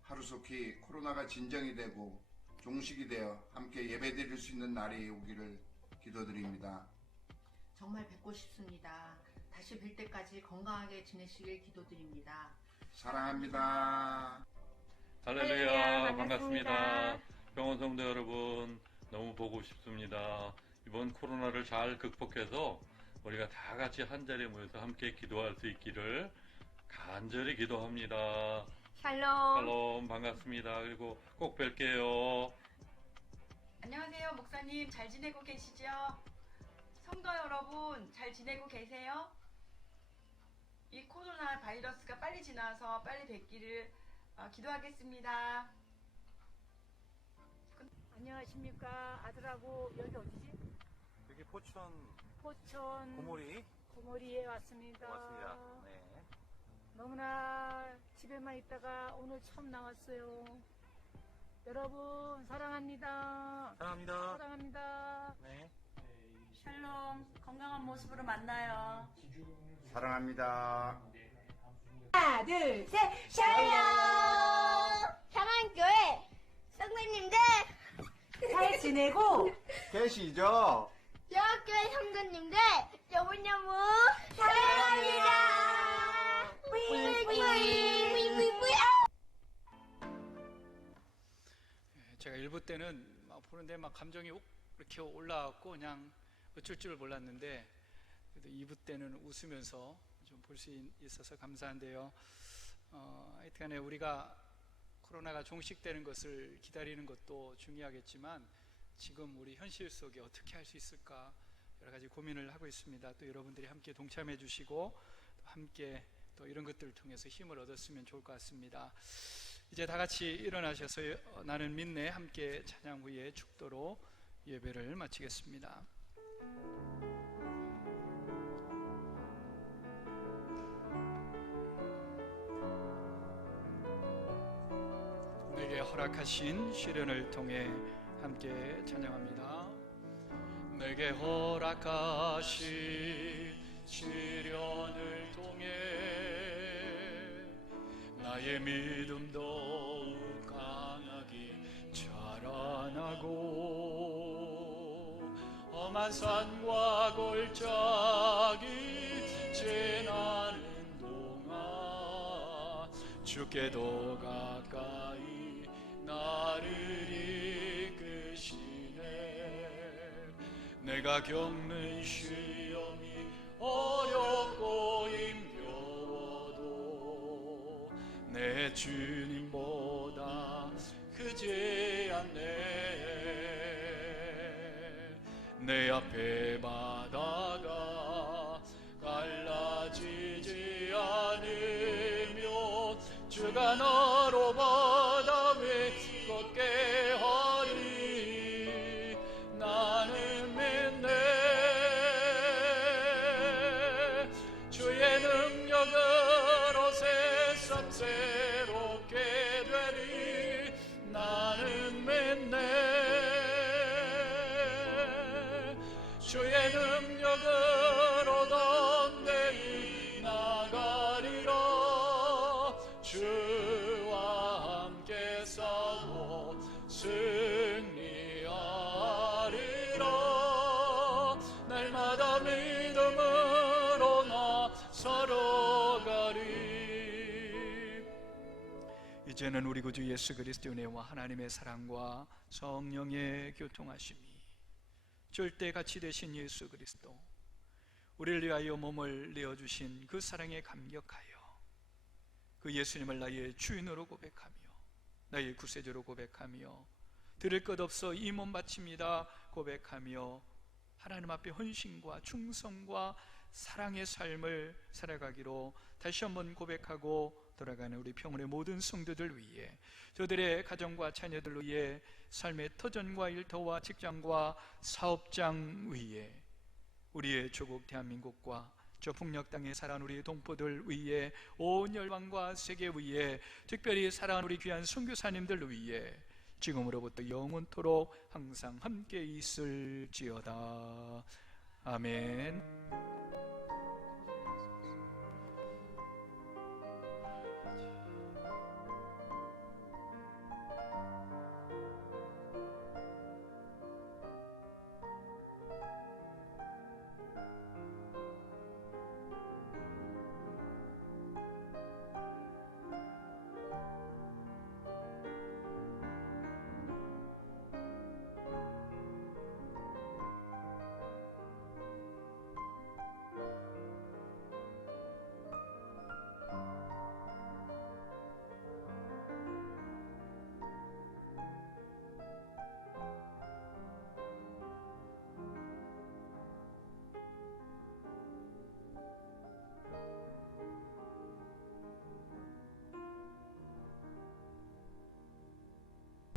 하루속히 코로나가 진정이 되고 종식이 되어 함께 예배드릴 수 있는 날이 오기를 기도드립니다. 정말 뵙고 싶습니다. 다시 뵐 때까지 건강하게 지내시길 기도드립니다. 사랑합니다. 할렐루야, 반갑습니다. 병원 성도 여러분, 너무 보고 싶습니다. 이번 코로나를 잘 극복해서 우리가 다 같이 한 자리에 모여서 함께 기도할 수 있기를 간절히 기도합니다. 샬롬. 샬롬, 반갑습니다. 그리고 꼭 뵐게요. 안녕하세요, 목사님. 잘 지내고 계시죠? 성도 여러분, 잘 지내고 계세요? 이 코로나 바이러스가 빨리 지나서 빨리 뵙기를 기도하겠습니다. 안녕하십니까. 아들하고 여기 어디지? 여기 포천 고모리에 왔습니다. 고맙습니다. 네. 너무나 집에만 있다가 오늘 처음 나왔어요. 여러분 사랑합니다. 사랑합니다. 사랑합니다. 네. 샬롬, 건강한 모습으로 만나요. 사랑합니다. 하나, 둘, 셋, 샬롬! 사랑교회 성도님들 잘 지내고 계시죠? 여학교의 성도님들 너무너무 사랑합니다. 뿌이뿌이뿌이뿌이. 제가 일부 때는 막 보는데 막 감정이 이렇게 올라왔고 그냥 어쩔 줄 몰랐는데 그래도 2부 때는 웃으면서 좀 볼 수 있어서 감사한데요. 하여튼간에 우리가 코로나가 종식되는 것을 기다리는 것도 중요하겠지만 지금 우리 현실 속에 어떻게 할 수 있을까 여러 가지 고민을 하고 있습니다. 또 여러분들이 함께 동참해 주시고 또 함께 또 이런 것들을 통해서 힘을 얻었으면 좋을 것 같습니다. 이제 다 같이 일어나셔서 나는 믿네 함께 찬양 후에 축도로 예배를 마치겠습니다. 내게 허락하신 시련을 통해 함께 찬양합니다. 내게 허락하신 시련을 통해 나의 믿음 더욱 강하게 자라나고 험한 산과 골짜기 지나는 동안 주께 더 가까이 나를 이끄시네. 내가 겪는 시험이 어렵고 힘겨워도 내 주님보다 크지 않네. 내 앞에 바다가 갈라지지 않으면 주가 너로 바다 위 걷게 하리. 나는 믿네. 주의 능력으로 세상 새롭게 되리. 나는 믿네. 주의 능력으로 담대히 나가리라. 주와 함께 싸워 승리하리라. 날마다 믿음으로 나서러가리. 이제는 우리 구주 예수 그리스도의 은혜와 하나님의 사랑과 성령의 교통하심이 절대 같이 되신 예수 그리스도, 우리를 위하여 몸을 내어주신 그 사랑에 감격하여 그 예수님을 나의 주인으로 고백하며 나의 구세주로 고백하며 들을 것 없어 이 몸 바칩니다 고백하며 하나님 앞에 헌신과 충성과 사랑의 삶을 살아가기로 다시 한번 고백하고 돌아가는 우리 평원의 모든 성도들 위해, 저들의 가정과 자녀들 위해, 삶의 터전과 일터와 직장과 사업장 위에, 우리의 조국 대한민국과 저 북녘 땅에 살아온 우리 동포들 위해, 온 열방과 세계 위에, 특별히 살아온 우리 귀한 선교사님들 위해 지금으로부터 영원토록 항상 함께 있을지어다. 아멘.